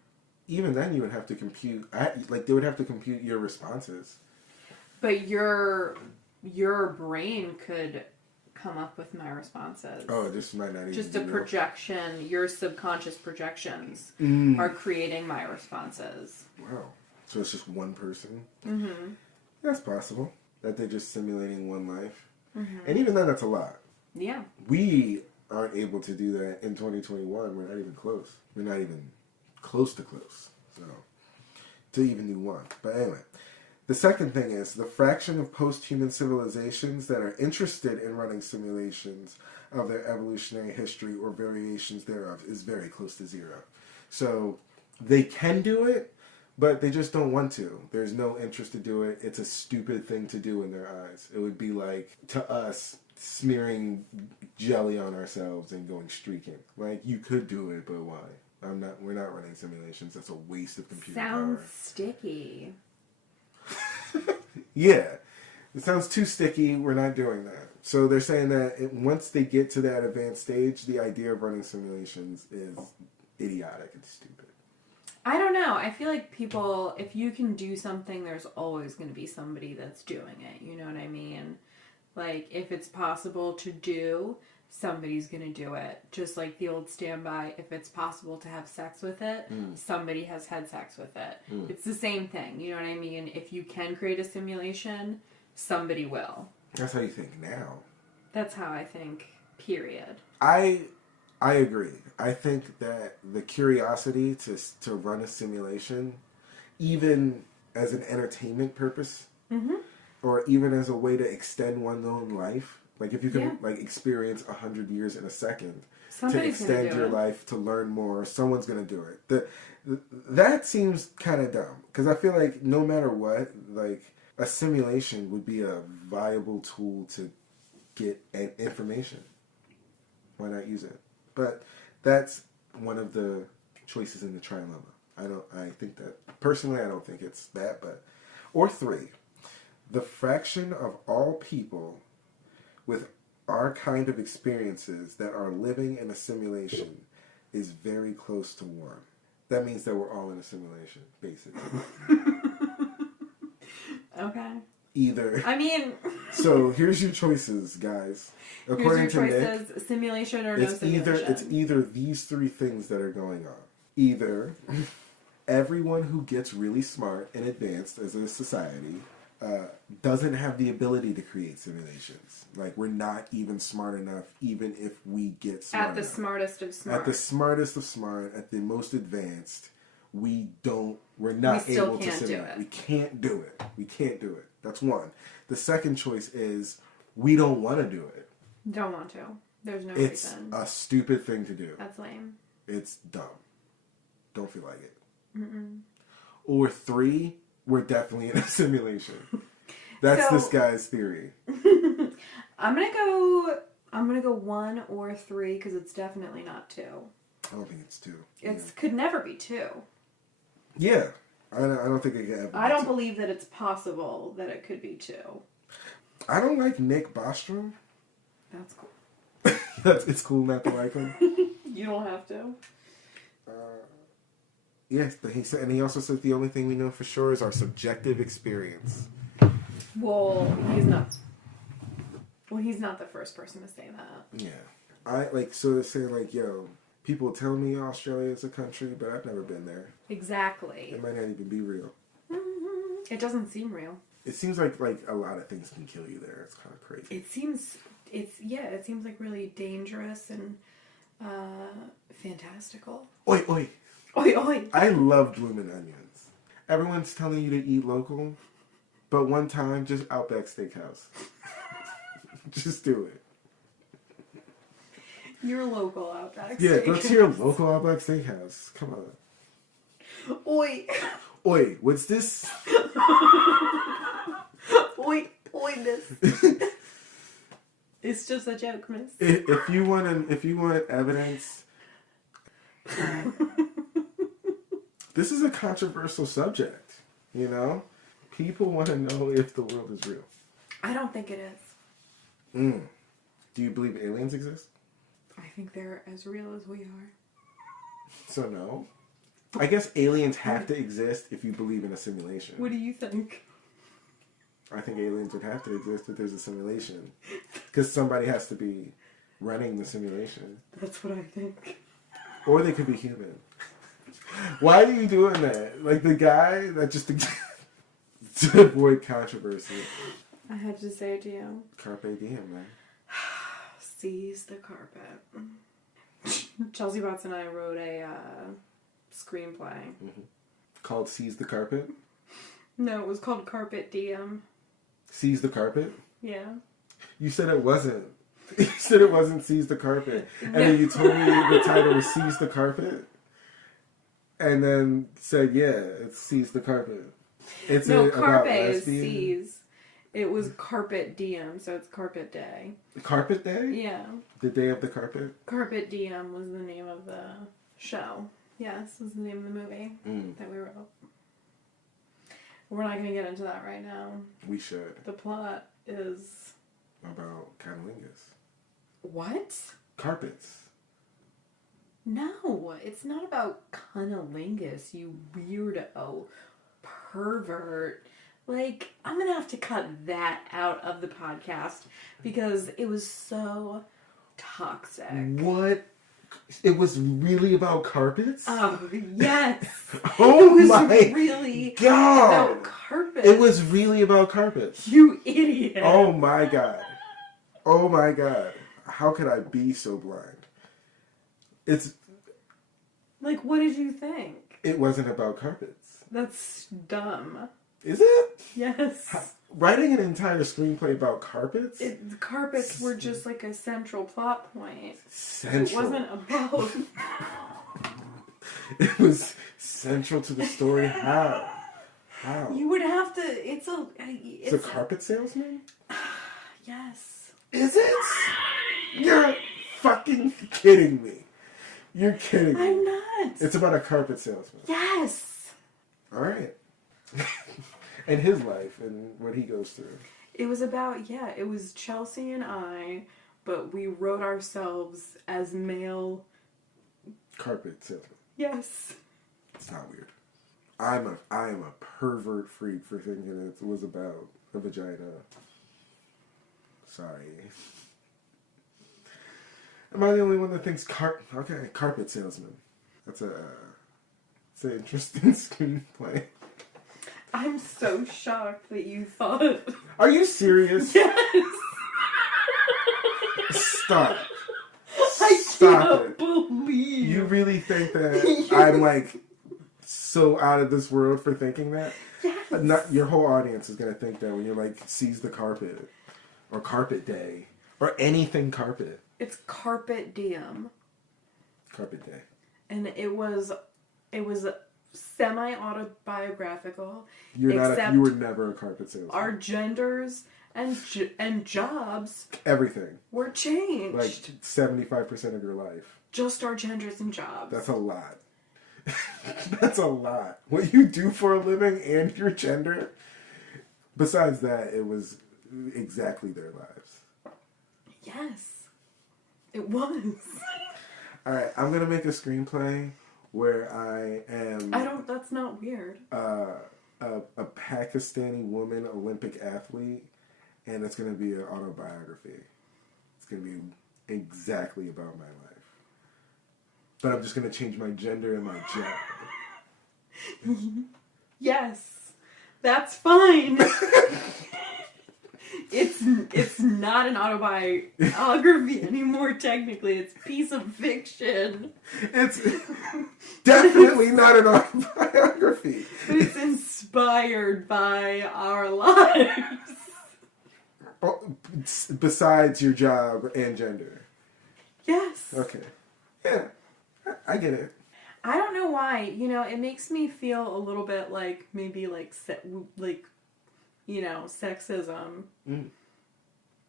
Even then you would have to compute, they would have to compute your responses. But your brain could come up with my responses. Oh, this might not even just a projection. Your subconscious projections are creating my responses. Wow. So it's just one person? Mm-hmm. That's possible. That they're just simulating one life. Mm-hmm. And even then, that's a lot. Yeah. We aren't able to do that in 2021. We're not even close. We're not even close to close. So, to even do one. But anyway. The second thing is, the fraction of post-human civilizations that are interested in running simulations of their evolutionary history or variations thereof is very close to 0. So, they can do it, but they just don't want to. There's no interest to do it. It's a stupid thing to do in their eyes. It would be like, to us, smearing jelly on ourselves and going streaking. You could do it, but why? We're not running simulations. That's a waste of computing power. Sounds sticky. Yeah. It sounds too sticky. We're not doing that. So they're saying that once they get to that advanced stage, the idea of running simulations is idiotic and stupid. I don't know. I feel like people, if you can do something, there's always going to be somebody that's doing it. You know what I mean? If it's possible to do, somebody's going to do it. Just like the old standby, if it's possible to have sex with it, somebody has had sex with it. It's the same thing. You know what I mean? If you can create a simulation, somebody will. That's how you think now. That's how I think, period. I agree. I think that the curiosity to run a simulation, even as an entertainment purpose, or even as a way to extend one's own life, like if you can like experience 100 years in a second, Somebody's to extend your life, to learn more, someone's gonna do it. That seems kind of dumb, because I feel like no matter what, like a simulation would be a viable tool to get information. Why not use it? But that's one of the choices in the trilemma. I think that, personally, I don't think it's that, but, or 3, the fraction of all people with our kind of experiences that are living in a simulation is very close to 1. That means that we're all in a simulation, basically. Okay. Either. I mean... So, here's your choices, guys. According to Nick, simulation or no simulation. It's either these 3 things that are going on. Either everyone who gets really smart and advanced as a society doesn't have the ability to create simulations. Like, we're not even smart enough, even if we get smart At the enough. smartest of smart. At the smartest of smart, at the most advanced, we're not able to simulate. We can't do it. We can't do it. That's 1. The second choice is we don't want to do it. Don't want to. There's no reason. reason. It's a stupid thing to do. That's lame. It's dumb. Don't feel like it. Mm-mm. Or 3, we're definitely in a simulation. That's this guy's theory. I'm gonna go 1 or 3 because it's definitely not 2. I don't think it's 2. Could never be 2. Yeah. I don't think it could ever. I don't believe that it's possible that it could be 2. I don't like Nick Bostrum. That's cool. It's cool not to like him. You don't have to. Yes, but he also said the only thing we know for sure is our subjective experience. Well, he's not. Well, he's not the first person to say that. Yeah, so to say yo, people tell me Australia is a country, but I've never been there. Exactly. It might not even be real. Mm-hmm. It doesn't seem real. It seems like a lot of things can kill you there. It's kind of crazy. It seems like really dangerous and fantastical. Oi, oi. Oi, oi. I love blooming onions. Everyone's telling you to eat local, but one time, just Outback Steakhouse. Just do it. Your local Outback Steakhouse. Yeah, go to your local Outback Steakhouse. Come on. Oi. Oi, what's this? Oi, this. It's just a joke, miss. If you want evidence, this is a controversial subject. You know, people want to know if the world is real. I don't think it is. Do you believe aliens exist? I think they're as real as we are. So no. I guess aliens have to exist if you believe in a simulation. What do you think? I think aliens would have to exist if there's a simulation. Because somebody has to be running the simulation. That's what I think. Or they could be human. Why are you doing that? Like the guy that just to avoid controversy. I had to say it to you. Carpe diem, man. Seize the carpet. Chelsea Watts and I wrote a screenplay. Mm-hmm. Called Seize the Carpet? No, it was called Carpet Diem. Seize the Carpet? Yeah. You said it wasn't. You said it wasn't Seize the Carpet. And then you told me the title was Seize the Carpet. And then said, yeah, it's Seize the Carpet. It's no, Carpe is seize. It was Carpet Diem, so it's Carpet Day. Carpet Day? Yeah. The day of the carpet? Carpet Diem was the name of the show. Yes, was the name of the movie that we wrote. We're not going to get into that right now. We should. The plot is... about cunnilingus. What? Carpets. No, it's not about cunnilingus, you weirdo. Pervert. Like, I'm going to have to cut that out of the podcast because it was so toxic. What? It was really about carpets? Oh, yes. Oh it was my really God. about carpets. It was really about carpets. You idiot. Oh my God. Oh my God. How could I be so blind? It's... Like, what did you think? It wasn't about carpets. That's dumb. Is it? Yes. Writing an entire screenplay about carpets? The carpets were just like a central plot point. Central. It wasn't about... It was central to the story. How? How? You would have to... It's a carpet salesman? Yes. Is it? You're fucking kidding me. You're kidding me. I'm not. It's about a carpet salesman. Yes. Alright. And his life and what he goes through. It was about, it was Chelsea and I, but we wrote ourselves as male... Carpet salesman. Yes. It's not weird. I am a pervert freak for thinking it was about a vagina. Sorry. Am I the only one that thinks carpet salesman? It's an interesting screenplay. I'm so shocked that you thought... Are you serious? Yes! Stop. I Stop can't it. believe... You really think that I'm like so out of this world for thinking that? Yes. Not your whole audience is gonna think that when you're like sees the carpet or carpet day or anything carpet. It's Carpet Diem. Carpet day. And it was semi-autobiographical. You were never a carpet salesman. Our genders and jobs Everything. were changed. Like 75% of your life. Just our genders and jobs. That's a lot. That's a lot. What you do for a living and your gender. Besides that, it was exactly their lives. Yes. It was. Alright, I'm gonna make a screenplay where I am... That's not weird. A Pakistani woman Olympic athlete, and it's gonna be an autobiography. It's gonna be exactly about my life. But I'm just gonna change my gender and my job. Yes. That's fine. It's not an autobiography anymore, technically. It's a piece of fiction. It's definitely not an autobiography. But it's inspired by our lives. Besides your job and gender. Yes. Okay. Yeah. I get it. I don't know why. It makes me feel a little bit like maybe sexism. Mm.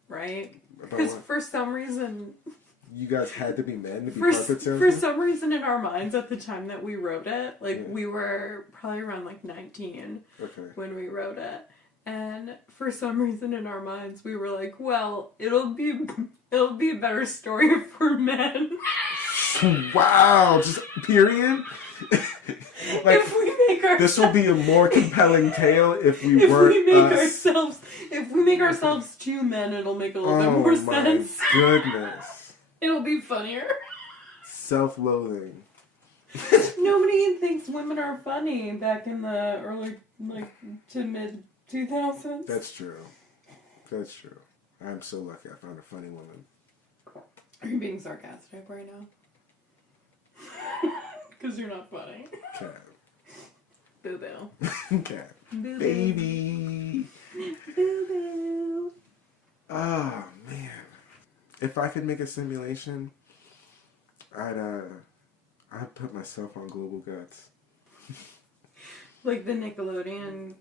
Right? Because for some reason... You guys had to be men to be for, carpet salesmen? For some reason in our minds at the time that we wrote it, we were probably around 19 when we wrote it. And for some reason in our minds we were like, well, it'll be a better story for men. Wow, just period? If we make this will be a more compelling tale if we make ourselves two men, it'll make a little bit more sense. Oh my goodness. It'll be funnier. Self-loathing. Nobody thinks women are funny back in the early, to mid 2000s. That's true. I'm so lucky I found a funny woman. Are you being sarcastic right now? Because you're not funny. Cat. Boo-boo. Cat. Boo-boo. Baby. Boo-boo. Oh, man. If I could make a simulation, I'd put myself on Global Guts. Like the Nickelodeon...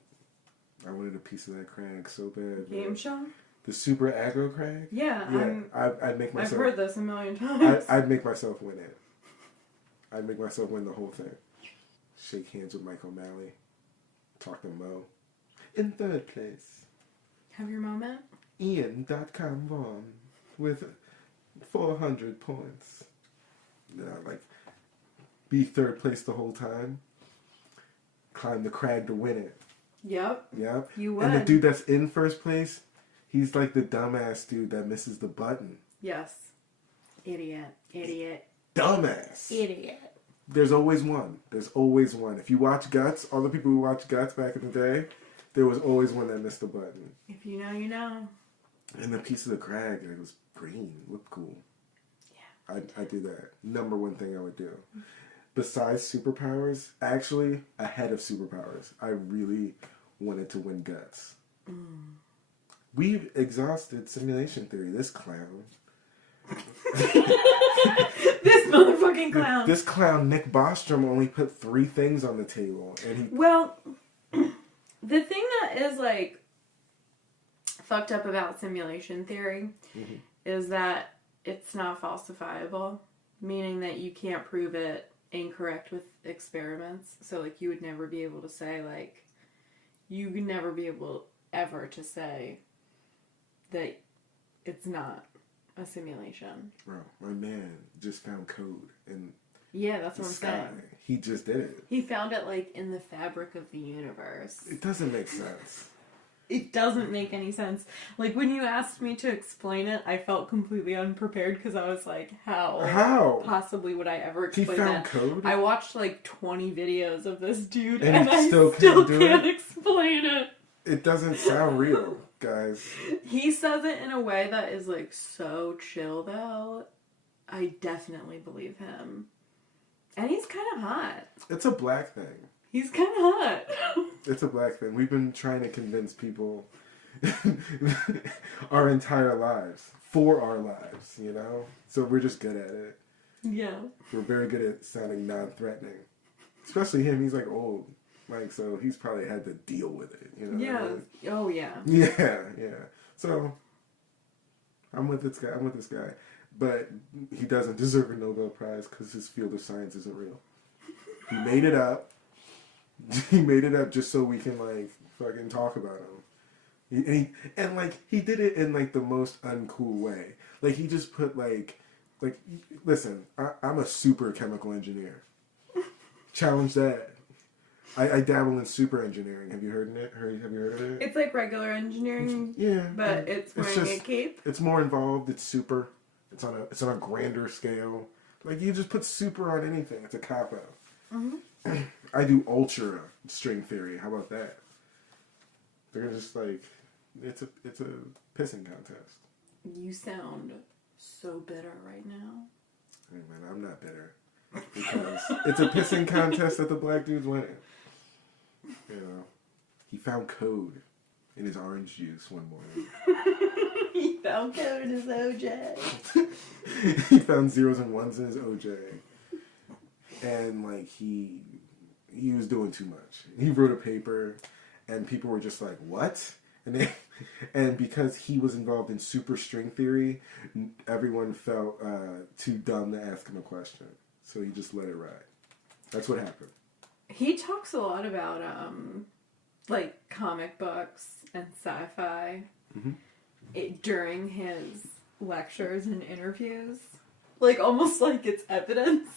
I wanted a piece of that crag so bad. Game show? The super aggro crag? Yeah. I'd make myself... I've heard this a million times. I'd make myself win it. I'd make myself win the whole thing. Shake hands with Mike O'Malley. Talk to Mo. In third place. Have your moment? Ian.com Vaughan with 400 points. Be third place the whole time. Climb the crag to win it. Yep. You would. And the dude that's in first place, he's like the dumbass dude that misses the button. Yes. Idiot. dumbass. Idiot. There's always one. There's always one. If you watch Guts, all the people who watched Guts back in the day, there was always one that missed the button. If you know, you know. And the piece of the crag, it was green. Looked cool. Yeah. I do that. Number one thing I would do. Besides superpowers, actually, ahead of superpowers, I really wanted to win Guts. We've exhausted simulation theory. This clown. This motherfucking clown. This clown, Nick Bostrum, only put 3 things on the table. And he... Well, the thing that is, like, fucked up about simulation theory is that it's not falsifiable, meaning that you can't prove it incorrect with experiments. So, like, you would never be able to say, like, you could never be able ever to say that it's not a simulation. Bro, my man just found code in yeah, that's what I'm sky. saying. He just did it. He found it, like, in the fabric of the universe. It doesn't make sense. It doesn't make any sense. Like, when you asked me to explain it, I felt completely unprepared because I was like, how possibly would I ever explain that? He found code? I watched, like, 20 videos of this dude, and I still can't explain it. It doesn't sound real, guys. He says it in a way that is, like, so chill, though. I definitely believe him. And he's kind of hot. It's a black thing. He's kind of hot. It's a black thing. We've been trying to convince people our entire lives. For our lives, you know? So we're just good at it. Yeah. We're very good at sounding non-threatening. Especially him, he's like old. Like, so he's probably had to deal with it, you know? Yeah. Oh, yeah. Yeah. So, I'm with this guy. But he doesn't deserve a Nobel Prize because his field of science isn't real. He made it up. He made it up just so we can, like, fucking talk about him. He did it in, like, the most uncool way. Like, he just put, like listen, I'm a super chemical engineer. Challenge that. I dabble in super engineering. Have you heard of it? It's like regular engineering. Yeah. But it's wearing a cape. It's more involved. It's super. It's on a grander scale. Like, you just put super on anything. It's a cop-out. Mm-hmm. I do ultra string theory. How about that? They're just like, it's a pissing contest. You sound so bitter right now. Hey man, I'm not bitter. Because it's a pissing contest that the black dude's winning. You know? He found code in his orange juice one morning. He found code in his OJ. He found zeros and ones in his OJ. And, like, he was doing too much. He wrote a paper, and people were just like, what? And because he was involved in super string theory, everyone felt too dumb to ask him a question. So he just let it ride. That's what happened. He talks a lot about, like, comic books and sci-fi during his lectures and interviews. Like, almost like it's evidence.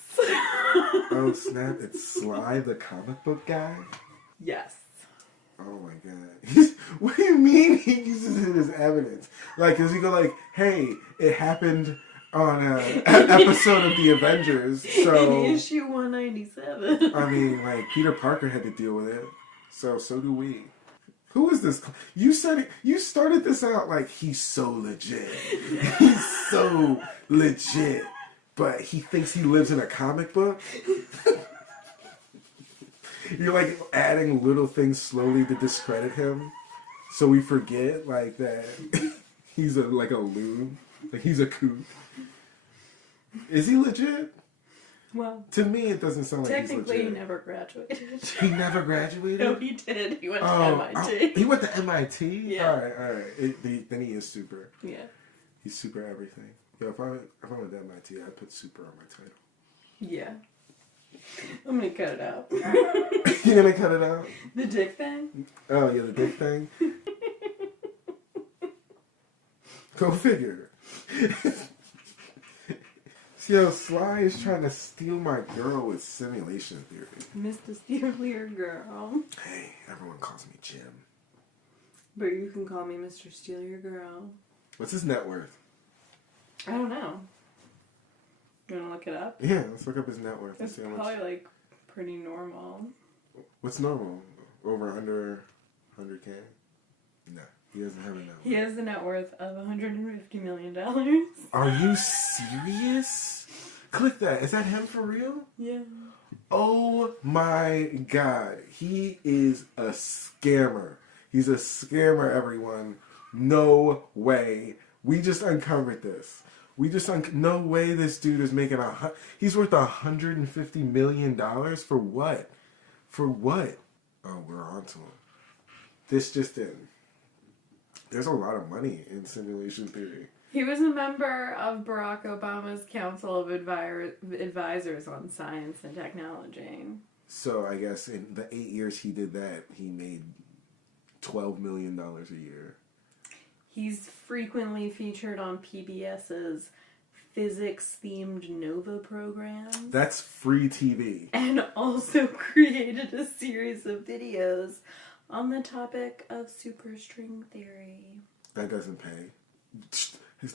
Oh, snap. It's Sly, the comic book guy? Yes. Oh, my God. What do you mean he uses it as evidence? Like, does he go like, hey, it happened on an episode of The Avengers, so... In issue 197. I mean, like, Peter Parker had to deal with it, so do we. Who is this? You started this out like, he's so legit. He's so legit. But he thinks he lives in a comic book? You're, like, adding little things slowly to discredit him. So we forget, like, that he's a loon. Like, he's a kook. Is he legit? Well, to me, it doesn't sound like he's legit. Technically, he never graduated. He never graduated? No, he did. He went to MIT. He went to MIT? Yeah. All right. Then he is super. Yeah. He's super everything. Yo, if I went to MIT, I'd put super on my title. Yeah. I'm gonna cut it out. You're gonna cut it out? The dick thing? Oh, yeah, the dick thing? Go figure. Yo, Sly is trying to steal my girl with simulation theory. Mr. Steal Your Girl. Hey, everyone calls me Jim. But you can call me Mr. Steal Your Girl. What's his net worth? I don't know. You wanna look look it up? Yeah, let's look up his net worth. It's probably like pretty normal. What's normal? Over under 100K? No, he doesn't have a net worth. He has a net worth of $150 million. Are you serious? Click that. Is that him for real? Yeah. Oh my god. He is a scammer. He's a scammer, everyone. No way. We just uncovered this. No way this dude is making he's worth $150 million for what? For what? Oh, we're on to him. This just in. There's a lot of money in simulation theory. He was a member of Barack Obama's Council of Advisors on Science and Technology. So I guess in the 8 years he did that, he made $12 million a year. He's frequently featured on PBS's physics-themed Nova program. That's free TV. And also created a series of videos on the topic of superstring theory. That doesn't pay.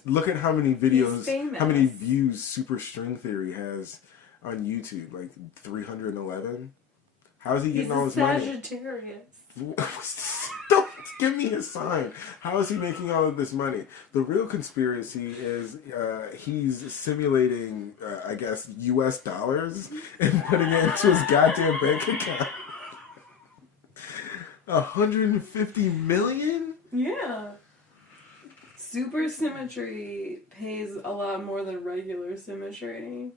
Look at how many videos, how many views superstring theory has on YouTube. Like 311. How is he getting all his money? He's a Sagittarius. Don't give me a sign. How is he making all of this money? The real conspiracy is he's simulating, I guess, US dollars and putting it into his goddamn bank account. 150 million? Yeah. Supersymmetry pays a lot more than regular symmetry.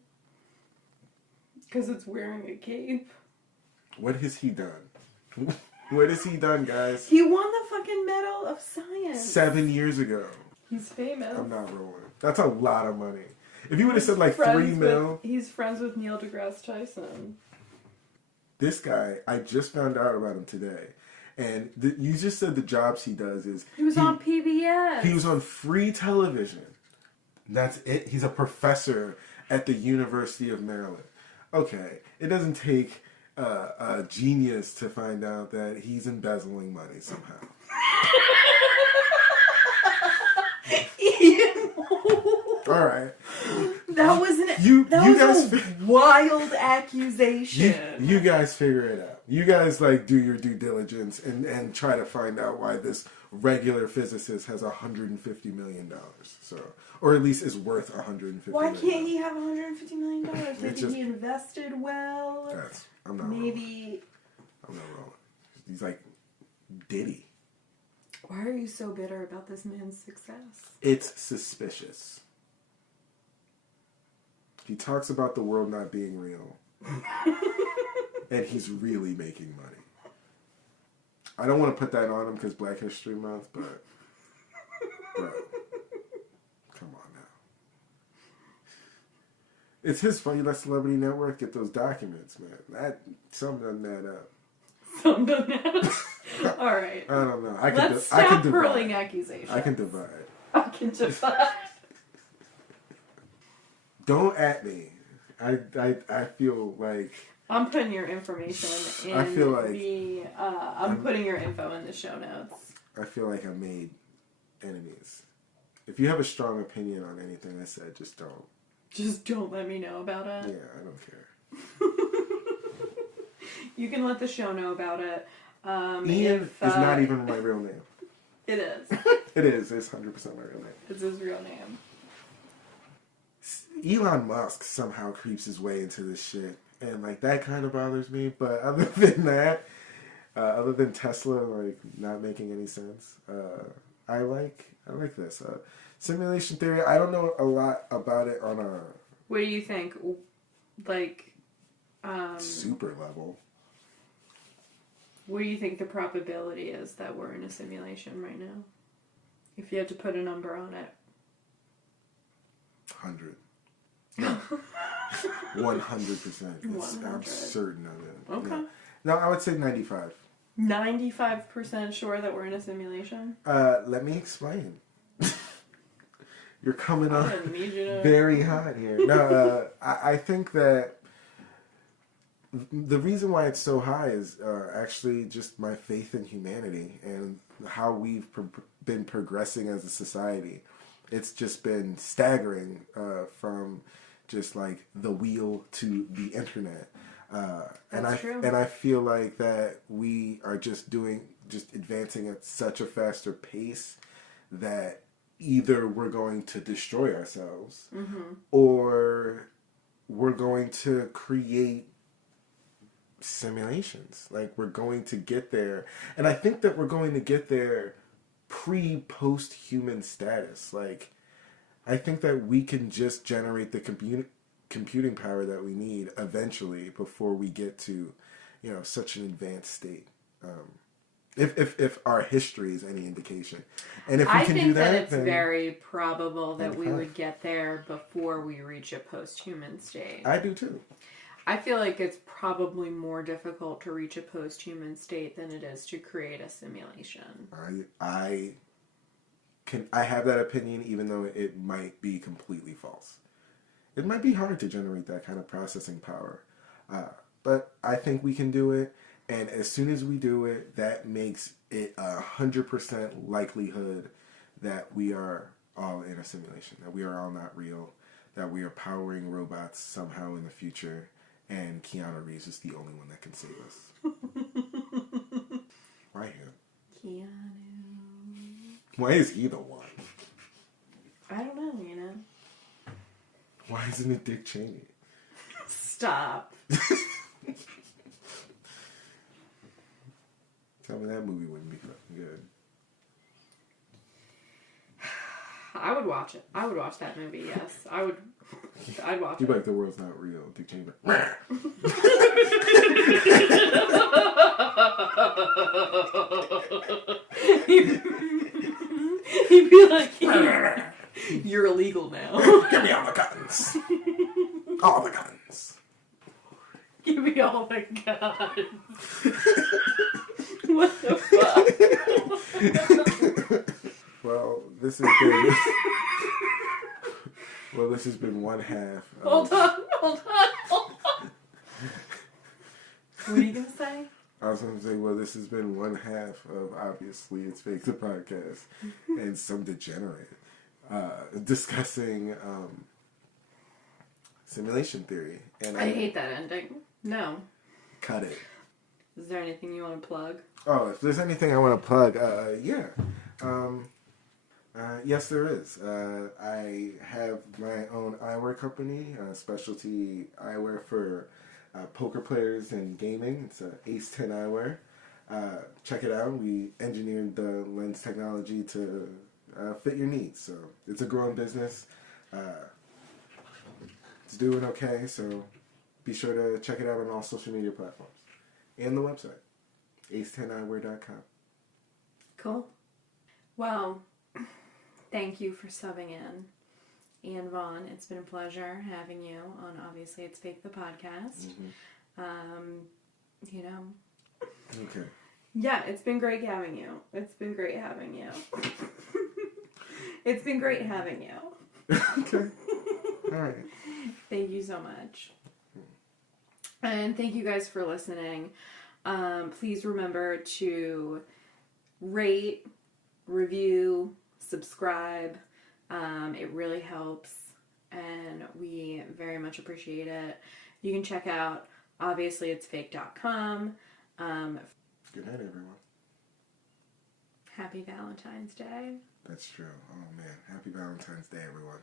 Because it's wearing a cape. What has he done? What has he done, guys? He won the fucking Medal of Science. 7 years ago. He's famous. I'm not rolling. That's a lot of money. If you would have said like 3 mil. He's friends with Neil deGrasse Tyson. This guy, I just found out about him today. And you just said the jobs he does is... He was on PBS. He was on free television. That's it. He's a professor at the University of Maryland. Okay, it doesn't take a genius to find out that he's embezzling money somehow. All right. That was a wild accusation. You guys figure it out. You guys do your due diligence and try to find out why this regular physicist has $150 million. So, or at least is worth $150 Why million. can't he have $150 million? Maybe he invested well. I'm not Maybe. Rolling. I'm not rolling. He's like Diddy. Why are you so bitter about this man's success? It's suspicious. He talks about the world not being real. And he's really making money. I don't want to put that on him because Black History Month, but come on now. It's his fault. You let Celebrity Network get those documents, man. Some doesn't add up. Some doesn't add up. All right. I don't know. Let's stop hurling accusations. I can divide. Don't at me. I feel like I'm putting your information in. I feel like I'm putting your info in the show notes. I feel like I made enemies. If you have a strong opinion on anything I said, just don't. Just don't let me know about it. Yeah, I don't care. You can let the show know about it. Ian is not even my real name. It is. It is. It's 100% my real name. It's his real name. Elon Musk somehow creeps his way into this shit. And, that kind of bothers me. But other than that, other than Tesla, not making any sense, I like this. Simulation theory, I don't know a lot about it on a... What do you think? Super level. What do you think the probability is that we're in a simulation right now? If you had to put a number on it. 100. 100%. I'm certain of it. Okay. No, I would say 95. 95% sure that we're in a simulation? Let me explain. You're coming on very hot here. No, I think that the reason why it's so high is actually just my faith in humanity and how we've been progressing as a society. It's just been staggering from just like the wheel to the internet. That's true. And I feel like that we are just advancing at such a faster pace that either we're going to destroy ourselves or we're going to create simulations. Like, we're going to get there. And I think that we're going to get there post-human status. Like, I think that we can just generate the computing power that we need eventually before we get to, such an advanced state. If our history is any indication. And if we can do that, it's very probable that we would get there before we reach a post-human state. I do too. I feel like it's probably more difficult to reach a post-human state than it is to create a simulation. I have that opinion, even though it might be completely false. It might be hard to generate that kind of processing power. But I think we can do it. And as soon as we do it, that makes it 100% likelihood that we are all in a simulation, that we are all not real, that we are powering robots somehow in the future, and Keanu Reeves is the only one that can save us. Why him? Keanu. Why is he the one? I don't know, Why isn't it Dick Cheney? Stop. Tell me that movie wouldn't be good. I would watch it. I would watch that movie, yes. I'd watch You it. like the world's not real. Dick Cheney. He'd be like, you're illegal now. Give me all the guns. All the guns. Give me all the guns. What the fuck? Well, this has been one half. Hold on. What are you gonna say? I was going to say, well, this has been one half of Obviously It's Fake the podcast and some degenerate discussing simulation theory. And I hate that ending. No. Cut it. Is there anything you want to plug? Oh, if there's anything I want to plug, yeah. Yes, there is. I have my own eyewear company, specialty eyewear for poker players and gaming. It's Ace 10 Eyewear. Check it out. We engineered the lens technology to fit your needs. So it's a growing business. It's doing okay. So be sure to check it out on all social media platforms and the website, ace10eyewear.com. Cool. Well, thank you for subbing in. Ian Vaughan, it's been a pleasure having you on Obviously It's Fake the podcast. Okay. Yeah, it's been great having you. It's been great having you. It's been great having you. Okay. All right. Thank you so much. And thank you guys for listening. Please remember to rate, review, subscribe. It really helps, and we very much appreciate it. You can check out obviouslyitsfake.com. Good night, everyone. Happy Valentine's Day. That's true. Oh, man. Happy Valentine's Day, everyone.